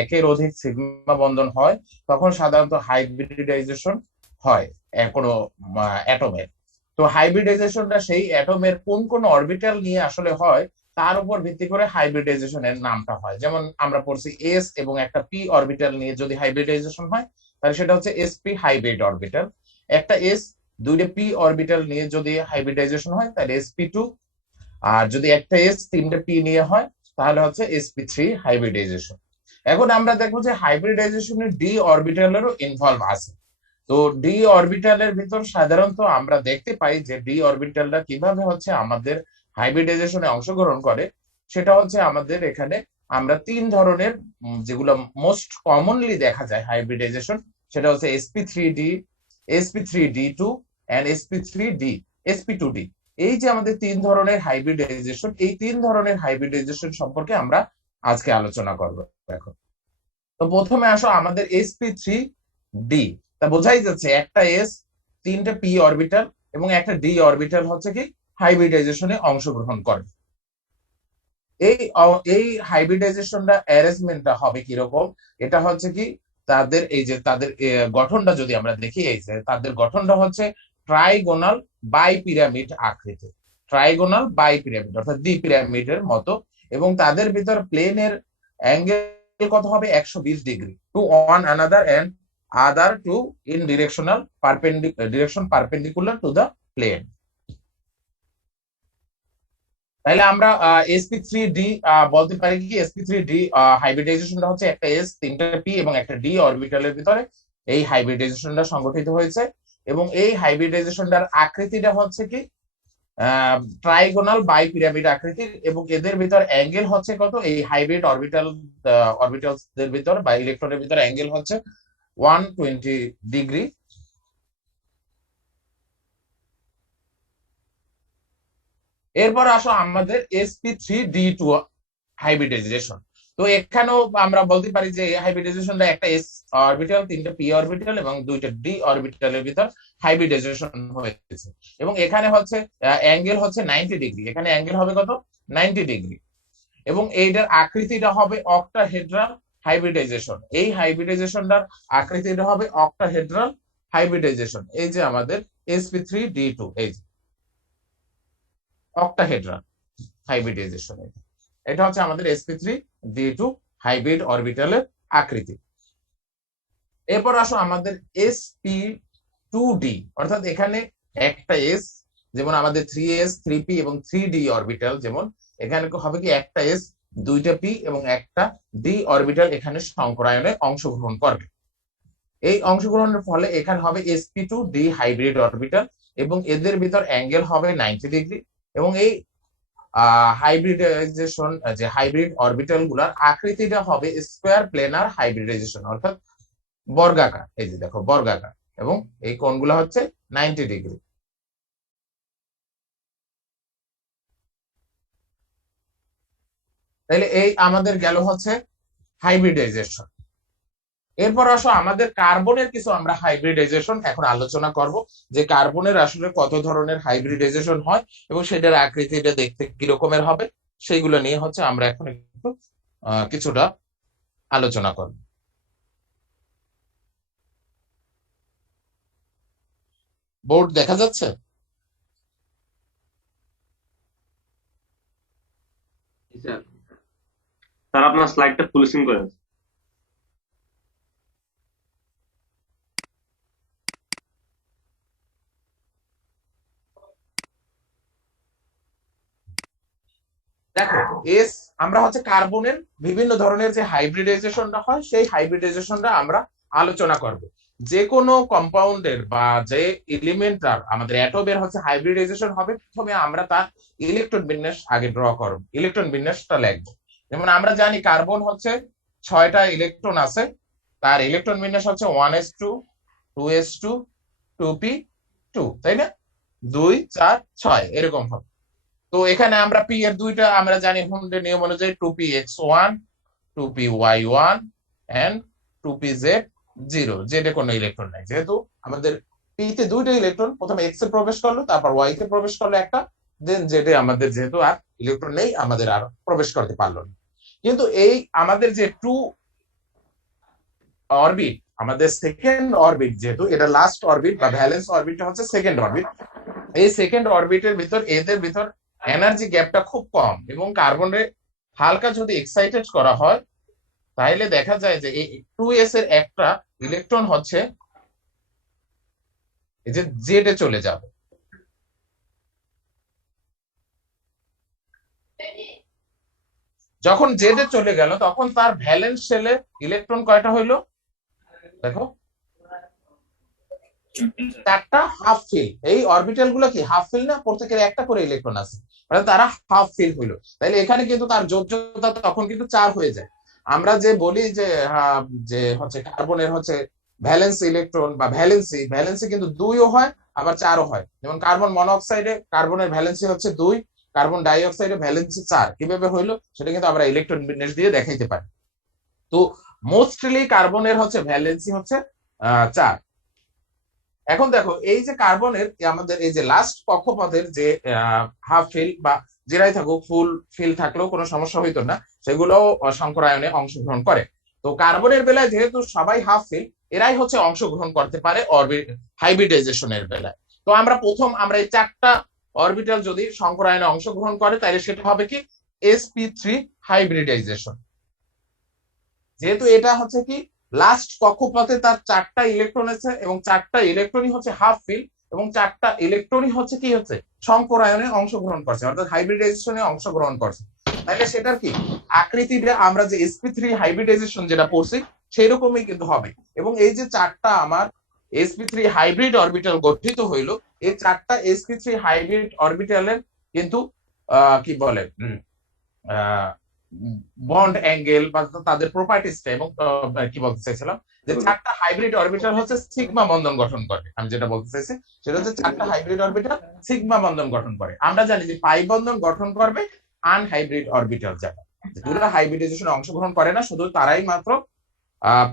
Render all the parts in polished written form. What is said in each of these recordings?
একের অধিক সিগমা বন্ধন হয় তখন সাধারণত হাইব্রিডাইজেশন হয় কোনো অ্যাটমের। তো হাইব্রিডাইজেশনটা সেই অ্যাটমের কোন কোন অরবিটাল নিয়ে আসলে হয় তার উপর ভিত্তি করে হাইব্রিডাইজেশনের নামটা হয়। যেমন আমরা পড়ছি এস এবং একটা পি অরবিটাল নিয়ে যদি হাইব্রিডাইজেশন হয় তাহলে সেটা হচ্ছে এসপি হাইব্রিড অরবিটাল। একটা এস দুইটা পি অরবিটাল নিয়ে যদি হাইব্রিডাইজেশন হয় তাহলে sp2। আর যদি একটা এস তিনটা পি নিয়ে হয় তাহলে হচ্ছে sp3 হাইব্রিডাইজেশন। এখন আমরা দেখবো যে হাইব্রিডাইজেশনের ডি অরবিটালেরও ইনভলভ আছে। তো ডি অরবিটালের ভিতর সাধারণত আমরা দেখতে পাই যে ডি অরবিটালটা কিভাবে হচ্ছে আমাদের হাইব্রিডাইজেশনে অংশগ্রহণ করে। সেটা হচ্ছে আমাদের এখানে আমরা তিন ধরনের যেগুলো মোস্ট কমনলি দেখা যায় হাইব্রিডাইজেশন, সেটা হচ্ছে sp3d, sp3d2 and sp3d, sp2d। এই যে আমাদের তিন ধরনের হাইব্রিডাইজেশন, এই তিন ধরনের হাইব্রিডাইজেশন সম্পর্কে আমরা আজকে আলোচনা করব। এখন তো প্রথমে আসো আমাদের sp3d। তা বোঝাই যাচ্ছে একটা এস তিনটা পি অরবিটাল এবং একটা ডি অরবিটাল হচ্ছে কি হাইব্রিডাইজেশনে অংশগ্রহণ করে। এই হাইব্রিডাইজেশনটা অ্যারেঞ্জমেন্টটা হবে কিরকম, এটা হচ্ছে কি তাদের এই যে তাদের গঠনটা যদি আমরা দেখি, এই যে তাদের গঠনটা হচ্ছে ট্রাইগোনাল বাই পিরামিড আকৃতি, ট্রাইগোনাল বাই পিরামিড অর্থাৎ দ্বি পিরামিডের মতো। এবং তাদের ভিতর প্লেনের অ্যাঙ্গেল কত হবে 120 degree to one another and other two in direction perpendicular to the plane. তাহলে আমরা sp3d বলতে পারি কি sp3d হাইব্রিডাইজেশনটা হচ্ছে একটা এস তিনটা পি এবং একটা ডি অরবিটালের ভিতরে এই হাইব্রিডাইজেশনটা সংগঠিত হয়েছে। এবং এই হাইব্রিডাইজেশনটার আকৃতিটা হচ্ছে কি ট্রাইগোনাল বাই পিরামিড আকৃতির, এবং এদের ভিতর অ্যাঙ্গেল হচ্ছে কত, এই হাইব্রিড অরবিটালসদের ভিতর বা ইলেকট্রনের ভিতর অ্যাঙ্গেল হচ্ছে 120 ডিগ্রি। এরপর আসো আমাদের sp3d2 হাইব্রিডাইজেশন। তো এখানেও আমরা বলতে পারি যে হাইব্রিডাইজেশনটা একটা এস অরবিটাল তিনটা পি অরবিটাল এবং দুইটা ডি অরবিটালের ভিতর হাইব্রিডাইজেশন হয়েছে। এবং এখানে হচ্ছে অ্যাঙ্গেল হচ্ছে 90 ডিগ্রি, এখানে অ্যাঙ্গেল হবে কত 90 ডিগ্রি। এবং এইটার আকৃতিটা হবে অক্টাহেড্রাল হাইব্রিডাইজেশন। এই হাইব্রিডাইজেশনটার আকৃতিটা হবে অক্টাহেড্রাল হাইব্রিডাইজেশন। এই যে আমাদের sp3d2 এই যে অক্টাহেড্রাল হাইব্রিডাইজেশন, এটা হচ্ছে আমাদের sp3d2 হাইব্রিড অরবিটালের আকৃতি। এরপর আসো আমাদের sp2d, অর্থাৎ এখানে একটা এস যেমন আমাদের 3s 3p এবং 3d অরবিটাল, যেমন এখানে হবে কি একটা এস দুইটা পি এবং একটা ডি অরবিটাল এখানে সংকরায়নে অংশগ্রহণ করবে। এই অংশগ্রহণের ফলে এখানে হবে sp2d হাইব্রিড অরবিটাল এবং এদের ভিতর অ্যাঙ্গেল হবে 90 ডিগ্রি। এবং এই হাইব্রিডাইজেশন যে হাইব্রিড অরবিটাল গুলার আকৃতিটা হবে স্কোয়ার প্লেনার হাইব্রিডাইজেশন, অর্থাৎ বর্গাকার। এই যে দেখো বর্গাকার, এবং এই কোণগুলো হচ্ছে 90 ডিগ্রি। তাহলে এই আমাদের গেল হচ্ছে হাইব্রিডাইজেশন। এরপর আসো আমাদের কার্বনের কিছু আমরা হাইব্রিডাইজেশন এখন আলোচনা করব, যে কার্বনের আসলে কত ধরনের হাইব্রিডাইজেশন হয় এবং সেটার আকৃতিটা দেখতে কি রকমের হবে, সেইগুলো নিয়ে হচ্ছে আমরা এখন একটু কিছুটা আলোচনা করব। বোর্ড দেখা যাচ্ছে? স্যার আপনার স্লাইডটা ফুল স্ক্রিন করেন। দেখো এস আমরা হচ্ছে কার্বনের বিভিন্ন ধরনের যে হাইব্রিডাইজেশনটা হয় সেই হাইব্রিডাইজেশনটা আমরা আলোচনা করব। যে কোনো কম্পাউন্ডের বা যে এলিমেন্টটার আমাদের অ্যাটমের হচ্ছে হাইব্রিডাইজেশন হবে, প্রথমে আমরা তার ইলেকট্রন বিন্যাস আগে ড্র করব, ইলেকট্রন বিন্যাসটা লিখব। যেমন আমরা জানি কার্বন হচ্ছে 6টা ইলেকট্রন আছে, তার ইলেকট্রন বিন্যাস হচ্ছে 1s2 2s2 2p2, তাই না? 2 4 6 এরকম হবে। তো এখানে আমরা পি এর দুইটা আমরা জানি হুন্ডের নিয়ম অনুযায়ী 2px1 2py1 and 2pz0, Z এ কোনো ইলেকট্রন নাই, যেহেতু আমাদের পি তে দুইটা ইলেকট্রন প্রথমে এক্স এ প্রবেশ করলো তারপর ওয়াই তে প্রবেশ করলো একটা, দেন জেড এ আমাদের যেহেতু আর ইলেকট্রন নেই আমাদের আর প্রবেশ করতে পারলো না। কিন্তু এই আমাদের যে অরবিট, আমাদের সেকেন্ড অরবিট, যেহেতু এটা লাস্ট অরবিট বা ভ্যালেন্স অরবিটটা হচ্ছে সেকেন্ড অরবিট, এই সেকেন্ড অরবিটের ভিতর এদের ভিতর এনার্জি গ্যাপটা খুব কম, এবং কার্বনের হালকা যদি এক্সাইটেড করা হয় তাহলে দেখা যায় যে এই 2s এর একটা ইলেকট্রন হচ্ছে এই যে জেড এ চলে যাবে। যখন জেড এ চলে গেল তখন তার ভ্যালেন্স শেলে ইলেকট্রন কয়টা হইলো দেখো, চারটা হাফ ফিল। এই অরবিটাল গুলো কি হাফ ফিল না, প্রত্যেকের একটা করে ইলেকট্রন আছে, মানে তারা হাফ ফিল হইলো। তাইলে এখানে কিন্তু তার যোজ্যতা তখন কিন্তু 4 হয়ে যায়। আমরা যে বলি যে যে হচ্ছে কার্বনের হচ্ছে ভ্যালেন্স ইলেকট্রন বা ভ্যালেন্সি, ভ্যালেন্সি কিন্তু 2ও হয় আবার 4ও হয়। যেমন কার্বন মনোক্সাইডে কার্বনের ভ্যালেন্সি হচ্ছে 2, কার্বন ডাই অক্সাইডে ভ্যালেন্সি 4। কিভাবে হইলো সেটা কিন্তু আমরা ইলেকট্রন বিন্যাস দিয়ে দেখাইতে পারি। তো মোস্টলি কার্বনের হচ্ছে ভ্যালেন্সি হচ্ছে 4। এখন দেখো এই যে কার্বনের আমাদের এই যে লাস্ট কক্ষপথের যে হাফ ফিল বা যেটাই থাকুক, ফুল ফিল থাকলেও কোনো সমস্যা হইতো না, সেগুলোও সংকরায়নে অংশগ্রহণ করে। তো কার্বনের বেলায় যেহেতু সবাই হাফ ফিল, এরাই হচ্ছে অংশগ্রহণ করতে পারে হাইব্রিডাইজেশনের বেলায়। তো আমরা এই 4টা অরবিটাল যদি সংকরায়নে অংশগ্রহণ করে তাহলে সেটা হবে কি sp3 হাইব্রিডাইজেশন। যেহেতু এটা হচ্ছে কি লাস্ট কক্ষপথে তার 4টা ইলেকট্রন আছে এবং 4টা ইলেকট্রনই হচ্ছে হাফ ফিল, এবং 4টা ইলেকট্রনই হচ্ছে কি হচ্ছে সংকরায়নে অংশগ্রহণ করছে, অর্থাৎ হাইব্রিডাইজেশনে অংশগ্রহণ করছে। তাহলে সেটার কি আকৃতিটা আমরা যে sp3 হাইব্রিডাইজেশন যেটা পড়ছি সেই রকমই কিন্তু হবে। এবং এই যে 4টা আমার sp3 হাইব্রিড অরবিটাল গঠিত হইলো, এই 4টা sp3 হাইব্রিড অরবিটালের কিন্তু কি বলে বন্ড অ্যাঙ্গেল বা তাদের প্রপার্টিসটা, এবং কি বলতে চাইছিলাম যে 4টা হাইব্রিড অরবিটাল হচ্ছে সিগমা বন্ধন গঠন করে। আমি যেটা বলতে চাইছি সেটা হচ্ছে 4টা হাইব্রিড অরবিটাল সিগমা বন্ধন গঠন করে। আমরা জানি যে পাই বন্ধন গঠন করবে আনহাইব্রিড অরবিটাল, যারা হাইব্রিডাইজেশনে অংশগ্রহণ করে না, শুধু তারাই মাত্র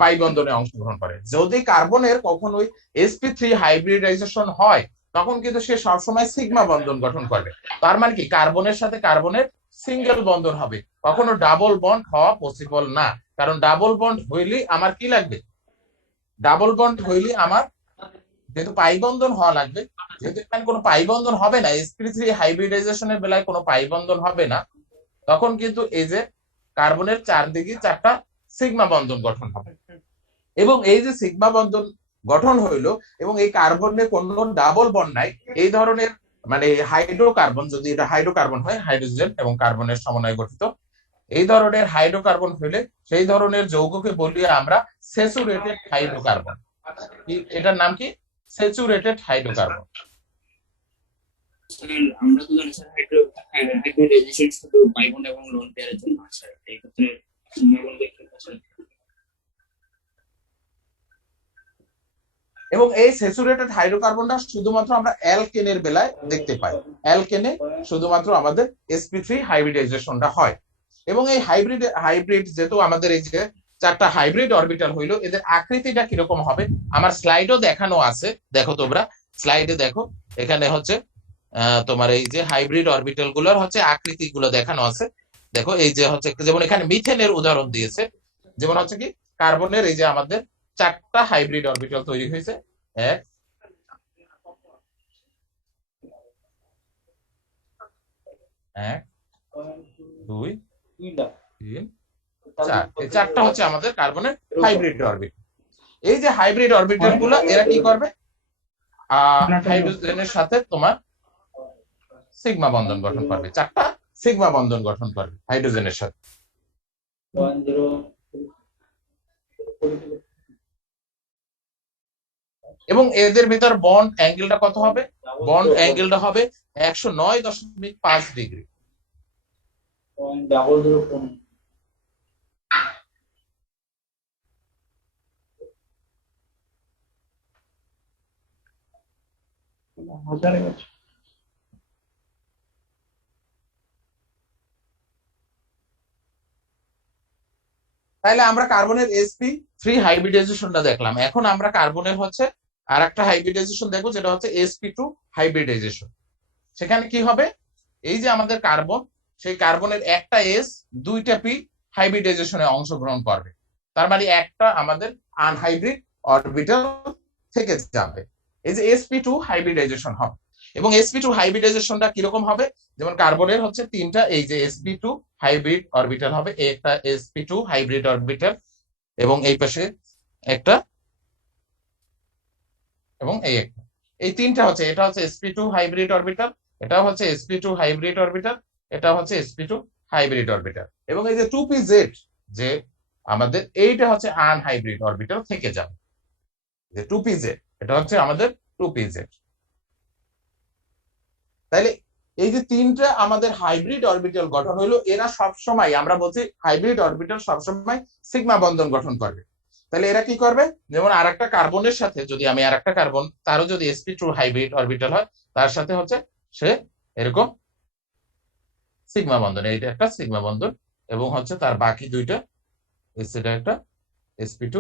পাই বন্ধনে অংশগ্রহণ করে। যদি কার্বনের কখনোই sp3 হাইব্রিডাইজেশন হয় তখন কিন্তু সে সবসময় সিগমা বন্ধন গঠন করবে। তার মানে কি কার্বনের সাথে কার্বনের সিঙ্গেল বন্ধন হবে, কখনো ডাবল বন্ড হওয়া পসিবল না। কারণ ডাবল বন্ড হইলে আমার কি লাগবে, ডাবল বন্ড হইলে আমার যেহেতু পাই বন্ধন হওয়া লাগবে, যেহেতু এখানে কোনো পাই বন্ধন হবে না, sp3 হাইব্রিডাইজেশনের বেলায় কোনো পাই বন্ধন হবে না, তখন কিন্তু এই যে কার্বনের চারদিকে 4টা সিগমা বন্ধন গঠন হবে। এবং এই যে সিগমা বন্ধন গঠন হইলো এবং এই কার্বনে কোনো ডাবল বন্ড নাই, এই ধরনের মানে হাইড্রোকার্বন, যদি এটা হাইড্রোকার্বন হয়, হাইড্রোজেন এবং কার্বনের সমন্বয়ে গঠিত, এই ধরনের হাইড্রোকার্বন হইলে সেই ধরনের যৌগকে বলি আমরা স্যাচুরেটেড হাইড্রোকার্বন। এটার নাম কি স্যাচুরেটেড হাইড্রোকার্বন। আমরা তো জানি স্যার হাইব্রিডাইজেশন শুধু বাই বন্ড এবং লোন পেয়ারের জন্য হয় স্যার, এই ক্ষেত্রে সিগমা বন্ড দেখতে পাচ্ছেন। এবং এই স্যাচুরেটেড হাইড্রোকার্বনটা শুধুমাত্র আমরা অ্যালকেনের বেলায় দেখতে পাই, অ্যালকেনে শুধুমাত্র আমাদের sp3 হাইব্রিডাইজেশনটা হয়। এবং এই হাইব্রিড যেহেতু আমাদের এই যে 4টা হাইব্রিড অরবিটাল হইলো, এদের আকৃতিটা কিরকম হবে আমার স্লাইডও দেখানো আছে, দেখো তোমরা স্লাইডে দেখো, এখানে হচ্ছে তোমার এই যে হাইব্রিড অরবিটাল গুলোর হচ্ছে আকৃতি গুলো দেখানো আছে। দেখো এই যে হচ্ছে যেমন এখানে মিথেনের উদাহরণ দিয়েছে, যেমন হচ্ছে কি কার্বনের এই যে আমাদের 4টা হাইব্রিড অরবিটাল তৈরি হয়েছে, 1 1 2 3 4, এই 4টা হচ্ছে আমাদের কার্বনের হাইব্রিড অরবিট। এই যে হাইব্রিড অরবিটাল গুলো এরা কি করবে, হাইড্রোজেনের সাথে তোমার সিগমা বন্ধন গঠন করবে, 4টা সিগমা বন্ধন গঠন করবে হাইড্রোজেনের সাথে। এবং এদের ভিতর বন্ড অ্যাঙ্গেলটা কত হবে, বন্ড অ্যাঙ্গেলটা হবে 109.5 ডিগ্রি। তাহলে আমরা কার্বনের sp3 হাইব্রিডাইজেশনটা দেখলাম। এখন আমরা কার্বনের হচ্ছে আর একটা হাইব্রিডাইজেশন দেখবো, যেটা হচ্ছে sp2 হাইব্রিডাইজেশন। সেখানে কি হবে, এই যে আমাদের কার্বন, সেই কার্বনের একটা s 2টা p হাইব্রিডাইজেশনে অংশগ্রহণ করবে। তার মানে একটা আমাদের আনহাইব্রিড অরবিটাল থেকে যাবে। এই যে sp2 হাইব্রিডাইজেশন হবে, এবং sp2 হাইব্রিডাইজেশনটা কিরকম হবে, যেমন কার্বনের হচ্ছে তিনটা, এই যে sp2 হাইব্রিড অরবিটাল হবে, একটা sp2 হাইব্রিড অরবিটাল, এবং এই পাশে একটা, এবং এই একটা, এই তিনটা হচ্ছে, এটা হচ্ছে sp2 হাইব্রিড অরবিটাল, এটা হচ্ছে sp2 হাইব্রিড অরবিটাল, এটা হচ্ছে sp2 হাইব্রিড অরবিটাল, এবং এই যে 2pz যে আমাদের এইটা হচ্ছে আনহাইব্রিড অরবিটাল থেকে যাবে, যে 2pz এটা হচ্ছে আমাদের 2pz। তাইলে এই যে তিনটা আমাদের হাইব্রিড অরবিটাল গঠন হলো, এরা সবসময়, আমরা বলছি হাইব্রিড অরবিটাল সবসময় সিগমা বন্ধন গঠন করবে। তাহলে এরা কি করবে, যেমন আরেকটা কার্বনের সাথে যদি আমি আরেকটা কার্বন, তারও যদি sp2 হাইব্রিড অরবিটাল হয়, তার সাথে হচ্ছে সে এরকম সিগমা বন্ধন, এইটা একটা সিগমা বন্ধন, এবং হচ্ছে তার বাকি দুইটা সেটা একটা sp2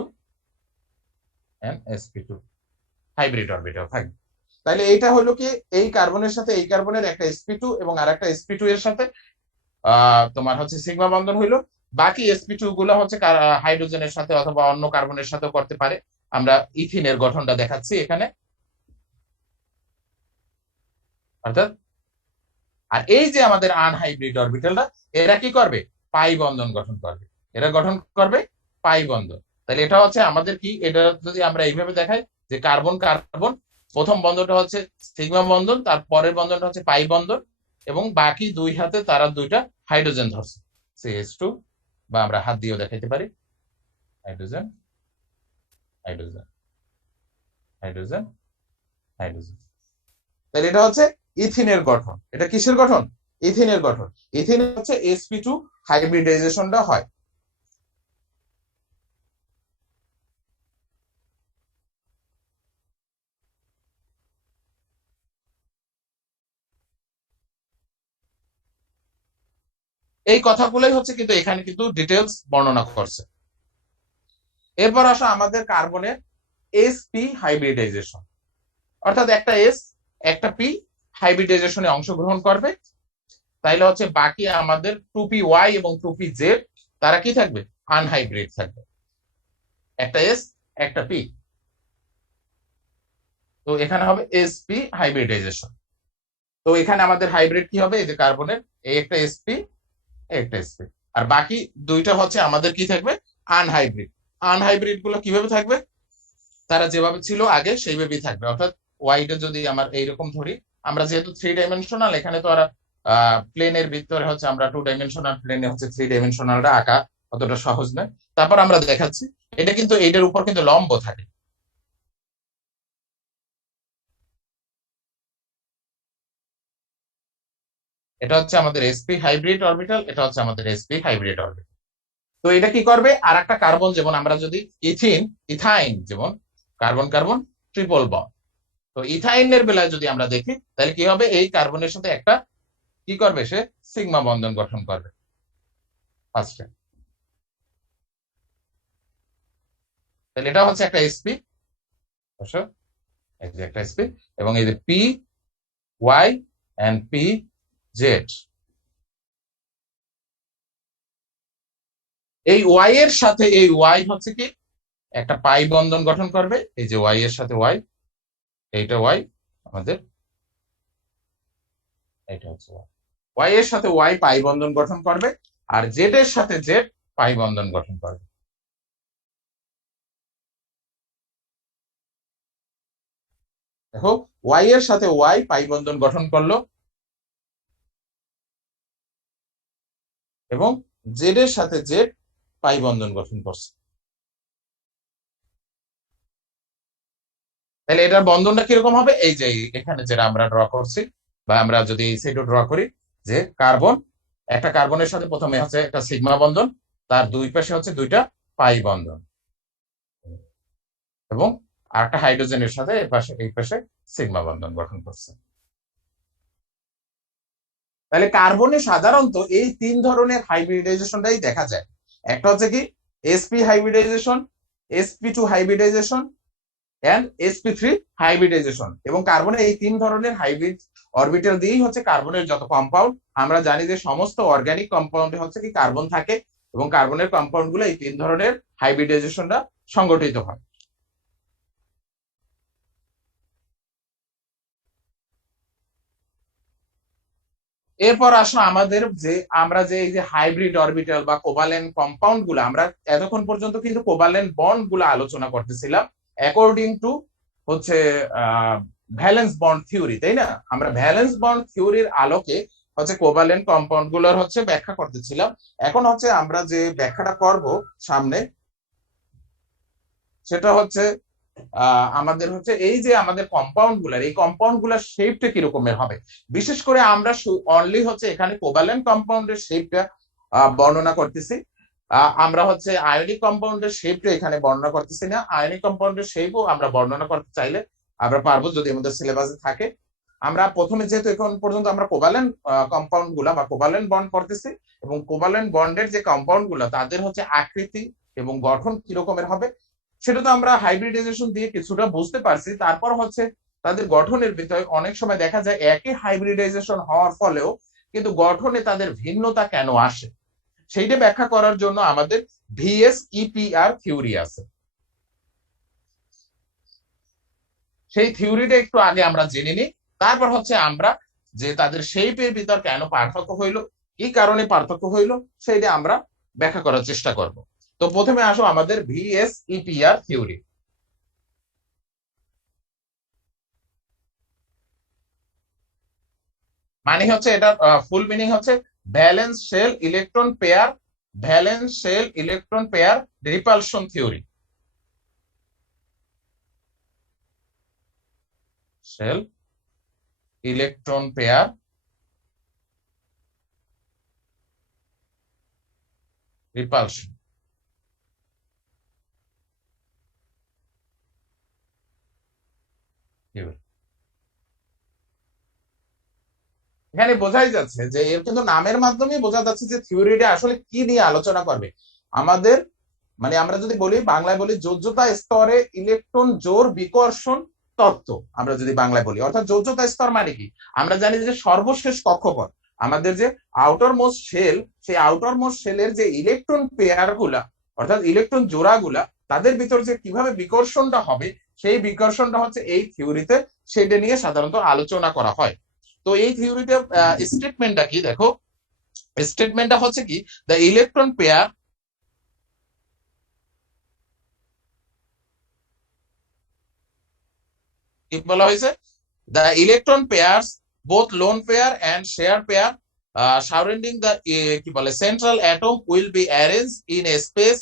and sp2 hybrid orbital থাকবে। তাহলে এইটা হলো কি, এই কার্বনের সাথে এই কার্বনের একটা sp2 এবং আরেকটা sp2 এর সাথে তোমার হচ্ছে সিগমা বন্ধন হইলো। বাকি sp2 গুলো হচ্ছে হাইড্রোজেনের সাথে অথবা অন্য কার্বনের সাথেও করতে পারে। আমরা ইথিনের গঠনটা দেখাচ্ছি এখানে, অর্থাৎ, আর এই যে আমাদের আনহাইব্রিড অরবিটালটা, এরা কি করবে, পাই বন্ধন গঠন করবে, এরা গঠন করবে পাই বন্ধন। তাহলে এটা হচ্ছে আমাদের কি, এটা যদি আমরা এইভাবে দেখাই যে কার্বন কার্বন, প্রথম বন্ধনটা হচ্ছে সিগমা বন্ধন, তার পরের বন্ধনটা হচ্ছে পাই বন্ধন, এবং বাকি দুই হাতে তারা দুইটা হাইড্রোজেন ধরছে, CH2, বা আমরা হাত দিয়েও দেখাইতে পারি, হাইড্রোজেন হাইড্রোজেন হাইড্রোজেন হাইড্রোজেন। তাহলে এটা হচ্ছে ইথিনের গঠন। এটা কিসের গঠন, ইথিনের গঠন। ইথিন হচ্ছে sp2 হাইব্রিডাইজেশনটা হয়। এই কথাগুলোই হচ্ছে কিন্তু এখানে কিন্তু ডিটেলস বর্ণনা করছে। এরপর আসো আমাদের কার্বনের sp হাইব্রিডাইজেশন, অর্থাৎ একটা s একটা p হাইব্রিডাইজেশনে অংশগ্রহণ করবে, তাইলে হচ্ছে বাকি আমাদের 2py এবং 2pz তারা কি থাকবে, আনহাইব্রিড থাকবে, একটা s একটা p। তো এখানে হবে sp হাইব্রিডাইজেশন। তো এখানে আমাদের হাইব্রিড কি হবে, এই যে কার্বনের এই একটা sp একটা sp, আর বাকি দুইটা হচ্ছে আমাদের কি থাকবে, আনহাইব্রিড। আনহাইব্রিড গুলো কিভাবে থাকবে, তারা যেভাবে ছিল আগে সেইভাবেই থাকবে, অর্থাৎ ওয়াইটা যদি আমার এইরকম ধরি, আমরা যেহেতু 3 ডাইমেনশনাল, এখানে তো আর প্লেনের ভিতরে হচ্ছে আমরা 2 ডাইমেনশনাল, প্লেনে হচ্ছে 3 ডাইমেনশনালটা আঁকা অতটা সহজ নয়। তারপর আমরা দেখাচ্ছি, এটা কিন্তু এইটার উপর কিন্তু লম্ব থাকে, এটা হচ্ছে আমাদের sp হাইব্রিড অরবিটাল, এটা হচ্ছে আমাদের sp হাইব্রিড অরবিটাল। তো এটা কি করবে, আর একটা কার্বন, যেমন আমরা যদি ইথাইন, যেমন কার্বন কার্বন ট্রিপল বন্ড, তো ইথাইনের বেলায় যদি আমরা দেখি, তাহলে কি হবে, এই কার্বনের সাথে একটা কি করবে, সে সিগমা বন্ধন গঠন করবে ফার্স্টে। তাহলে এটা হচ্ছে একটা sp, এই যে একটা sp, এবং এই যে p y and p z, এই y এর সাথে এই y হচ্ছে কি একটা পাই বন্ধন গঠন করবে, এই যে y এর সাথে y, এইটা y আমাদের, এটা হচ্ছে y এর সাথে y পাই বন্ধন গঠন করবে, আর z এর সাথে z পাই বন্ধন গঠন করবে। দেখো, y এর সাথে y পাই বন্ধন গঠন করলো, এবং z এর সাথে z পাই বন্ধন গঠন করছে। তাহলে এটার বন্ধনটা কিরকম হবে, এই যে এখানে যেটা আমরা ড্র করছি, বা আমরা যদি সেটা ড্র করি, যে কার্বন, একটা কার্বনের সাথে প্রথমে হচ্ছে একটা সিগমা বন্ধন, তার দুই পাশে হচ্ছে দুইটা পাই বন্ধন, এবং আর একটা হাইড্রোজেনের সাথে এই পাশে সিগমা বন্ধন গঠন করছে। তাহলে কার্বনে সাধারণত এই তিন ধরনের হাইব্রিডাইজেশনটাই দেখা যায়। একটা হচ্ছে কি sp hybridization, sp2 hybridization and sp3 hybridization, এবং কার্বনের এই তিন ধরনের হাইব্রিড অরবিটাল দিয়েই হচ্ছে কার্বনের যত কম্পাউন্ড। আমরা জানি যে সমস্ত অর্গানিক কম্পাউন্ডে হচ্ছে কি কার্বন থাকে এবং কার্বনের কম্পাউন্ড গুলো এই তিন ধরনের হাইব্রিডাইজেশনটা সংগঠিত হয়। এরপর আসো আমাদের যে আমরা যে এই যে হাইব্রিড অরবিটাল বা কোভালেন্ট কম্পাউন্ড গুলো, আমরা এতক্ষণ পর্যন্ত কিন্তু কোভালেন্ট বন্ড গুলো আলোচনা করতেছিলাম অ্যাকর্ডিং টু হচ্ছে ভ্যালেন্স বন্ড থিওরি, তাই না? আমরা ভ্যালেন্স বন্ড থিওরির আলোকে হচ্ছে কোভালেন্ট কম্পাউন্ড গুলোর হচ্ছে ব্যাখ্যা করতেছিলাম। এখন হচ্ছে আমরা যে ব্যাখ্যাটা করব সামনে, সেটা হচ্ছে আমাদের হচ্ছে এই যে আমাদের কম্পাউন্ড গুলার, এই কম্পাউন্ড গুলার শেপটা কিরকমের হবে। বিশেষ করে আমরা অনলি হচ্ছে এখানে কোভালেন্ট কম্পাউন্ডের শেপটা বর্ণনা করতেছি। আমরা হচ্ছে আয়নিক কম্পাউন্ডের শেপটা এখানে বর্ণনা করতেছি না। আয়নিক কম্পাউন্ডের শেপও আমরা বর্ণনা করতে চাইলে আমরা পারবো, যদি আমাদের সিলেবাসে থাকে। আমরা প্রথমে যেহেতু এখন পর্যন্ত আমরা কোভালেন্ট কম্পাউন্ড গুলা বা কোভালেন্ট বন্ড করতেছি, এবং কোভালেন্ট বন্ডের যে কম্পাউন্ড গুলা তাদের হচ্ছে আকৃতি এবং গঠন কিরকমের হবে সেটা তো আমরা হাইব্রিডাইজেশন দিয়ে কিছুটা বুঝতে পারছি। তারপর হচ্ছে তাদের গঠনের ভিতরে অনেক সময় দেখা যায় একই হাইব্রিডাইজেশন হওয়ার ফলেও কিন্তু গঠনে তাদের ভিন্নতা কেন আসে, সেইটা ব্যাখ্যা করার জন্য আমাদের ভিএসইপিআর থিওরি আছে। সেই থিওরিটা একটু আগে আমরা জেনে নিই, তারপর হচ্ছে আমরা যে তাদের শেপের ভিতর কেন পার্থক্য হইলো, কি কারণে পার্থক্য হইলো, সেইটা আমরা ব্যাখ্যা করার চেষ্টা করব। তো প্রথমে আসো আমাদের ভিএসইপিআর থিওরি। মানে হচ্ছে এটা ফুল মিনিং হচ্ছে valence shell electron pair, valence shell electron pair repulsion theory. Shell electron pair repulsion theory. এখানে বোঝাই যাচ্ছে যে এর কিন্তু নামের মাধ্যমে বোঝা যাচ্ছে যে থিওরিটা আসলে কি নিয়ে আলোচনা করবে আমাদের। মানে আমরা যদি বলি, বাংলায় বলি যোজ্যতা স্তরে ইলেকট্রন জোর বিকর্ষণ তত্ত্ব, আমরা যদি বাংলায় বলি, অর্থাৎ যোজ্যতা স্তর মানে কি, আমরা জানি যে সর্বশেষ কক্ষপথ আমাদের যে আউটার মোস্ট শেল, সেই আউটার মোস্ট শেলের যে ইলেকট্রন পেয়ার গুলা অর্থাৎ ইলেকট্রন জোড়া গুলা, তাদের ভিতর যে কিভাবে বিকর্ষণটা হবে, সেই বিকর্ষণটা হচ্ছে এই থিওরিতে সেটা নিয়ে সাধারণত আলোচনা করা হয়। তো এই থিওরিতে স্টেটমেন্টটা কি দেখো, স্টেটমেন্টটা হচ্ছে কি, দ্য ইলেকট্রন পেয়ার, কি বলা হয়েছে, the electron pairs both lone pair and share pair surrounding the কি বলে central atom will be arrange in a space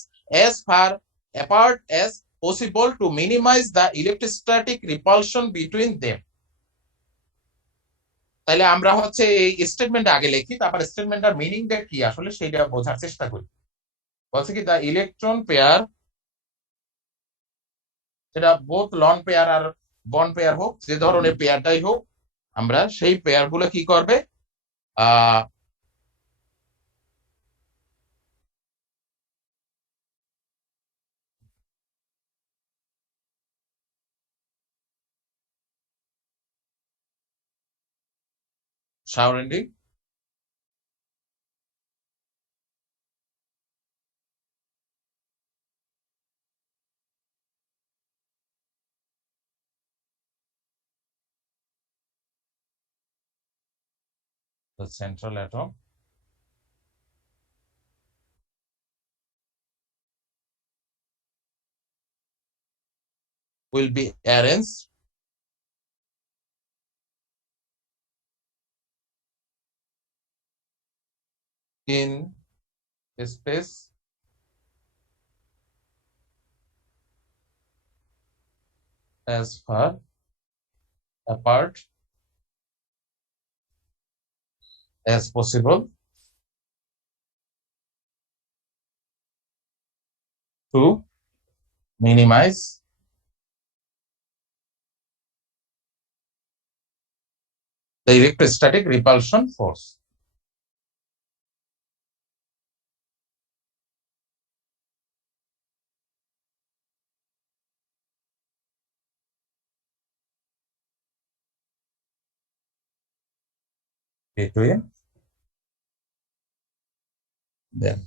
as far apart as possible to minimize the electrostatic repulsion between them। তাহলে আমরা হচ্ছে এই statement আগে লিখি, তারপর স্টেটমেন্টটার মিনিংটা কি আসলে সেটা বোঝার চেষ্টা করি। বলছে কি, দ্য ইলেকট্রন পেয়ার, সেটা বোথ লন পেয়ার আর বন্ড পেয়ার হোক, যে ধরনের পেয়ারটাই হোক, আমরা সেই পেয়ার গুলো কি করবে, আহ surrounding the central atom will be arranged in space as far apart as possible to minimize the electrostatic repulsion force। Between them।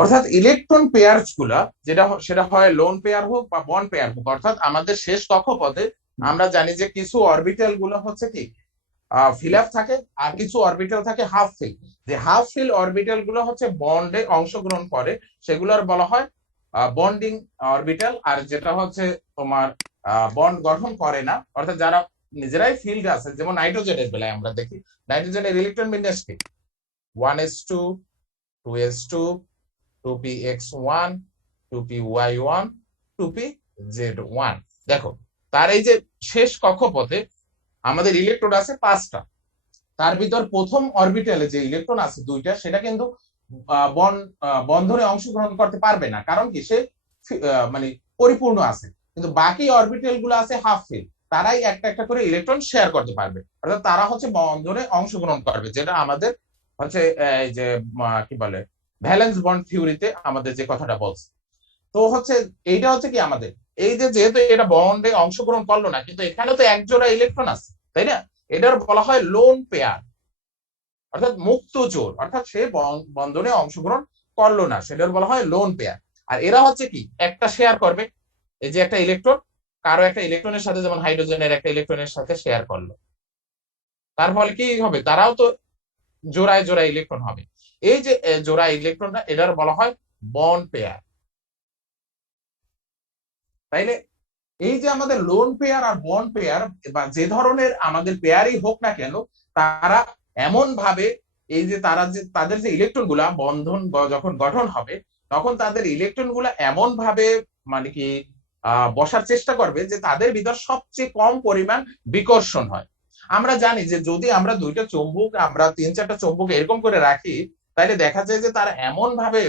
অর্থাৎ ইলেকট্রন পেয়ারস গুলা সেটা হয় লোন পেয়ার হোক বা বন্ড পেয়ার হোক, অর্থাৎ আমাদের শেষ কক্ষপথে আমরা জানি যে কিছু অরবিটাল গুলো হচ্ছে কি ফিল আপ থাকে, আর কিছু অরবিটাল থাকে হাফ ফিল। যে হাফ ফিল অরবিটাল গুলো হচ্ছে বন্ডে অংশগ্রহণ করে, সেগুলোর বলা হয় বন্ডিং অরবিটাল। আর যেটা হচ্ছে তোমার বন্ড গঠন করে না, অর্থাৎ যারা নিজেরাই ফিল্ড আছে, যেমন নাইট্রোজেনের বেলায় আমরা দেখি নাইট্রোজেনের ইলেকট্রন বিন্যাস কি 1s2 2s2 2px1 2py1 2pz1। দেখো তার এই যে শেষ কক্ষপথে আমাদের ইলেকট্রন আছে 5টা, তার ভিতর প্রথম অরবিটালে যে ইলেকট্রন আছে 2টা, সেটা কিন্তু বন্ধনে অংশগ্রহণ করতে পারবে না, কারণ কি সে মানে পরিপূর্ণ আছে। কিন্তু বাকি অরবিটাল গুলো আছে হাফ ফিল, তারাই একটা একটা করে ইলেকট্রন শেয়ার করতে পারবে, অর্থাৎ তারা হচ্ছে বন্ধনে অংশগ্রহণ করবে, যেটা আমাদের হচ্ছে এই যে কি বলে ভ্যালেন্স বন্ড থিওরিতে আমাদের যে কথাটা বলছে। তো হচ্ছে এইটা হচ্ছে কি আমাদের এই যে যেহেতু এটা বন্ডে অংশগ্রহণ করলো না, কিন্তু এখানে তো এক জোড়া ইলেকট্রন আছে, তাই না? এটার বলা হয় লোন পেয়ার, অর্থাৎ মুক্ত জোড়, অর্থাৎ সে বন্ধনে অংশগ্রহণ করলো না, সেটার বলা হয় লোন পেয়ার। আর এরা হচ্ছে কি একটা শেয়ার করবে, এই যে একটা ইলেকট্রন কারো একটা ইলেকট্রনের সাথে, যেমন হাইড্রোজেনের একটা ইলেকট্রনের সাথে শেয়ার করলো, তার ফলে কি হবে, তারাও তো জোড়ায় জোড়ায় ইলেকট্রন হবে। এই যে জোড়া ইলেকট্রনটা, এটার বলা হয় বন্ড পেয়ার। তাইলে এই যে আমাদের লোন পেয়ার আর বন্ড পেয়ার বা যে ধরনের আমাদের পেয়ারই হোক না কেন, তারা এমন ভাবে এই যে তারা যে তাদের যে ইলেকট্রন গুলা বন্ধন যখন গঠন হবে, তখন তাদের ইলেকট্রন গুলা এমন ভাবে মানে কি বসার চেষ্টা করবে যে তাদের ভিতর সবচেয়ে কম পরিমাণ বিকর্ষণ হয়। আমরা জানি যে যদি আমরা দুইটা চুম্বক, আমরা 3-4টা চুম্বক এরকম করে রাখি, তাহলে দেখা যায় যে তারা এমন ভাবে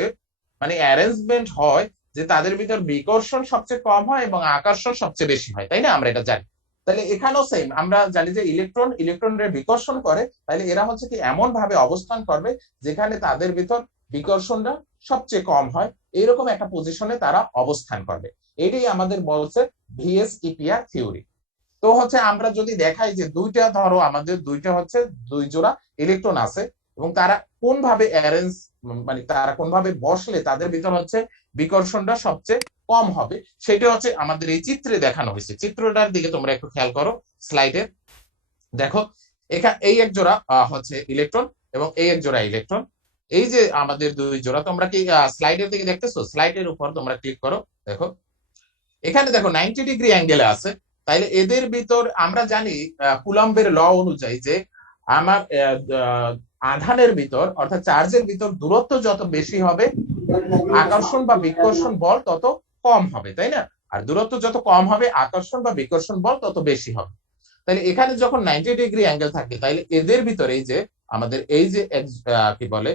মানে অ্যারেঞ্জমেন্ট হয় যে তাদের ভিতর বিকর্ষণ সবচেয়ে কম হয় এবং আকর্ষণ সবচেয়ে বেশি হয়, তাই না? আমরা এটা জানি। তাহলে এখানেও সেম, আমরা জানি যে ইলেকট্রনের বিকর্ষণ করে, তাহলে এরা হচ্ছে কি এমন ভাবে অবস্থান করবে যেখানে তাদের ভিতর বিকর্ষণটা সবচেয়ে কম হয়, এইরকম একটা পজিশনে তারা অবস্থান করবে। এটাই আমাদের বলছে ভিএস-ইপিআর থিওরি। তো হচ্ছে আমরা যদি দেখাই যে দুইটা, ধরো আমাদের দুইটা হচ্ছে দুই জোড়া ইলেকট্রন আছে, এবং তারা কোন ভাবে অ্যারেঞ্জ মানে তারা কোন ভাবে বসলে তাদের ভিতর হচ্ছে বিকর্ষণটা সবচেয়ে কম হবে, সেটা হচ্ছে আমাদের এই চিত্রে দেখানো হয়েছে। চিত্রটার দিকে তোমরা একটু খেয়াল করো স্লাইডে। দেখো এখানে এই এক জোড়া হচ্ছে ইলেকট্রন এবং এই এক জোড়া ইলেকট্রন, এই যে আমাদের দুই জোড়া, তোমরা কি স্লাইডের দিকে দেখতেছো? স্লাইডের উপর তোমরা ক্লিক করো, দেখো এখানে দেখো 90 ডিগ্রি অ্যাঙ্গেলে আছে। তাইলে এদের ভিতর আমরা জানি কুলম্বের ল অনুযায়ী যে আমার আধানের ভিতর অর্থাৎ চার্জের ভিতর দূরত্ব যত বেশি হবে, আকর্ষণ বা বিকর্ষণ বল তত কম হবে, তাই না? আর দূরত্ব যত কম হবে, আকর্ষণ বা বিকর্ষণ বল তত বেশি হবে। তাহলে এখানে যখন 90 ডিগ্রি অ্যাঙ্গেল থাকে, তাইলে এদের ভিতরে এই যে আমাদের এই যে কি বলে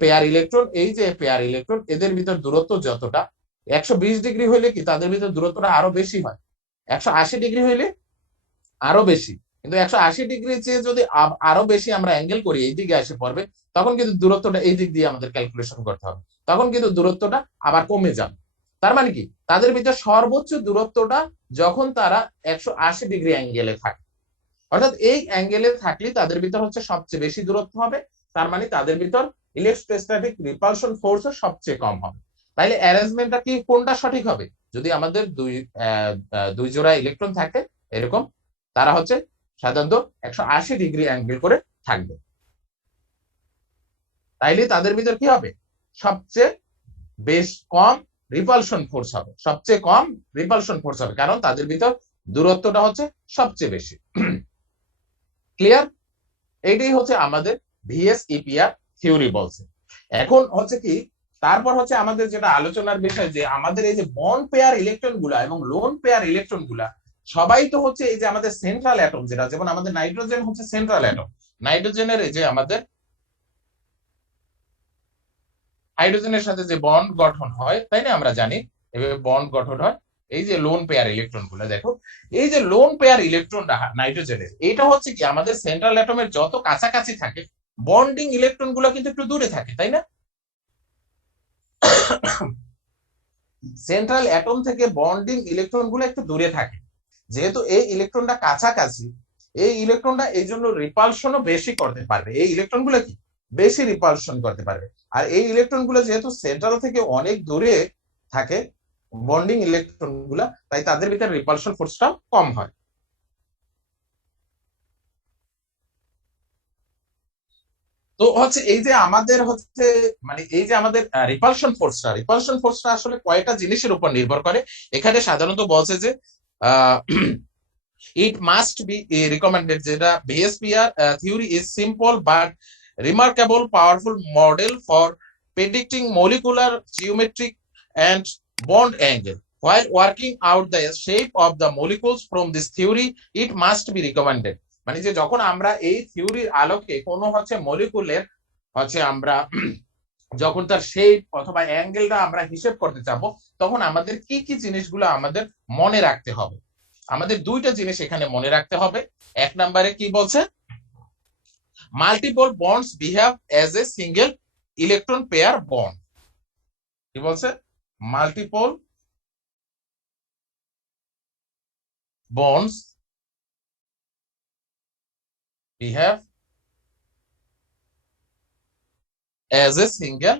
পেয়ার ইলেকট্রন, এই যে পেয়ার ইলেকট্রন, এদের ভিতর দূরত্ব যতটা 120 ডিগ্রি হইলে কি তাদের ভিতর দূরত্বটা আরো বেশি হয়, 180 ডিগ্রি হইলে আরো বেশি। কিন্তু 180 ডিগ্রি চেয়ে যদি আরো বেশি আমরা অ্যাঙ্গেল করি, এই দিকে এসে পড়বে, তখন কিন্তু দূরত্বটা এই দিক দিয়ে আমাদের ক্যালকুলেশন করতে হবে, তখন কিন্তু দূরত্বটা আবার কমে যাবে। তার মানে কি তাদের ভিতর সর্বোচ্চ দূরত্বটা যখন তারা 180 ডিগ্রি অ্যাঙ্গেলে থাকে, অর্থাৎ এই অ্যাঙ্গেলে থাকলে তাদের ভিতর হচ্ছে সবচেয়ে বেশি দূরত্ব হবে, তার মানে তাদের ভিতর ইলেকট্রোস্ট্যাটিক রিপালশন ফোর্সও সবচেয়ে কম হবে। তাইলে অ্যারেঞ্জমেন্টটা কি কোনটা সঠিক হবে? যদি আমাদের দুই জোড়া ইলেকট্রন থাকে এরকম, তারা হচ্ছে সাধারণত 180 ডিগ্রি অ্যাঙ্গেল করে থাকবে, তাইলে তাদের ভিতর কি হবে? সবচেয়ে বেশ কম রিপালশন ফোর্স হবে, সবচেয়ে কম রিপালশন ফোর্স হবে, কারণ তাদের ভিতর দূরত্বটা হচ্ছে সবচেয়ে বেশি। ক্লিয়ার? এইটাই হচ্ছে আমাদের ভিএস-ইপিআর থিওরি বলছে। এখন হচ্ছে কি তারপর হচ্ছে আমাদের যেটা আলোচনার বিষয়, যে আমাদের এই যে বন্ড পেয়ার ইলেকট্রন গুলা এবং লোন পেয়ার ইলেকট্রন গুলা সবাই তো হচ্ছে এই যে আমাদের সেন্ট্রাল অ্যাটম, যেটা যেমন আমাদের নাইট্রোজেন হচ্ছে সেন্ট্রাল অ্যাটম, নাইট্রোজেনের এই যে আমাদের হাইড্রোজেনের সাথে যে বন্ড গঠন হয়, তাই না? আমরা জানি এভাবে বন্ড গঠন হয়। এই যে লোন পেয়ার ইলেকট্রন গুলো দেখো, এই যে লোন পেয়ার ইলেকট্রনটা নাইট্রোজেনের, এটা হচ্ছে কি আমাদের সেন্ট্রাল অ্যাটমের যত কাছাকাছি থাকে, বন্ডিং ইলেকট্রন গুলো কিন্তু একটু দূরে থাকে, তাই না? সেন্ট্রাল অ্যাটম থেকে বন্ডিং ইলেকট্রন গুলো একটু দূরে থাকে, যেহেতু এই ইলেকট্রনটা কাছাকাছি, এই ইলেকট্রনটা এই জন্য রিপালশনও বেশি করতে পারবে। এই ইলেকট্রন গুলো কি বেশি রিপালশন করতে পারবে। আর এই ইলেকট্রন গুলো যেহেতু সেন্ট্রাল থেকে অনেক দূরে থাকে, বন্ডিং ইলেকট্রন গুলা, তাই তাদের ভিতরে রিপালশন ফোর্সটা কম হয়। তো হচ্ছে এই যে আমাদের হচ্ছে মানে এই যে আমাদের রিপালশন ফোর্সটা আসলে কয়েকটা জিনিসের উপর নির্ভর করে। এখানে সাধারণত বলছে যে ইট মাস্ট বি রিকমেন্ডেড, যেটা VSEPR theory is simple but remarkable powerful model for predicting molecular geometric and bond angle while working out the shape of the molecules from this theory it must be recommended। মানে যে যখন আমরা এই থিওরির আলোকে কোনো হচ্ছে মলিকুলের হচ্ছে আমরা যখন তার শেপ অথবা অ্যাঙ্গেলটা আমরা হিসেব করতে চাবো, তখন আমাদের কি কি জিনিসগুলো আমাদের মনে রাখতে হবে। আমাদের দুইটা জিনিস এখানে মনে রাখতে হবে। এক নম্বরে কি বলছে, multiple bonds behave as a single electron pair bond. কি বলছে, multiple bonds behave as a single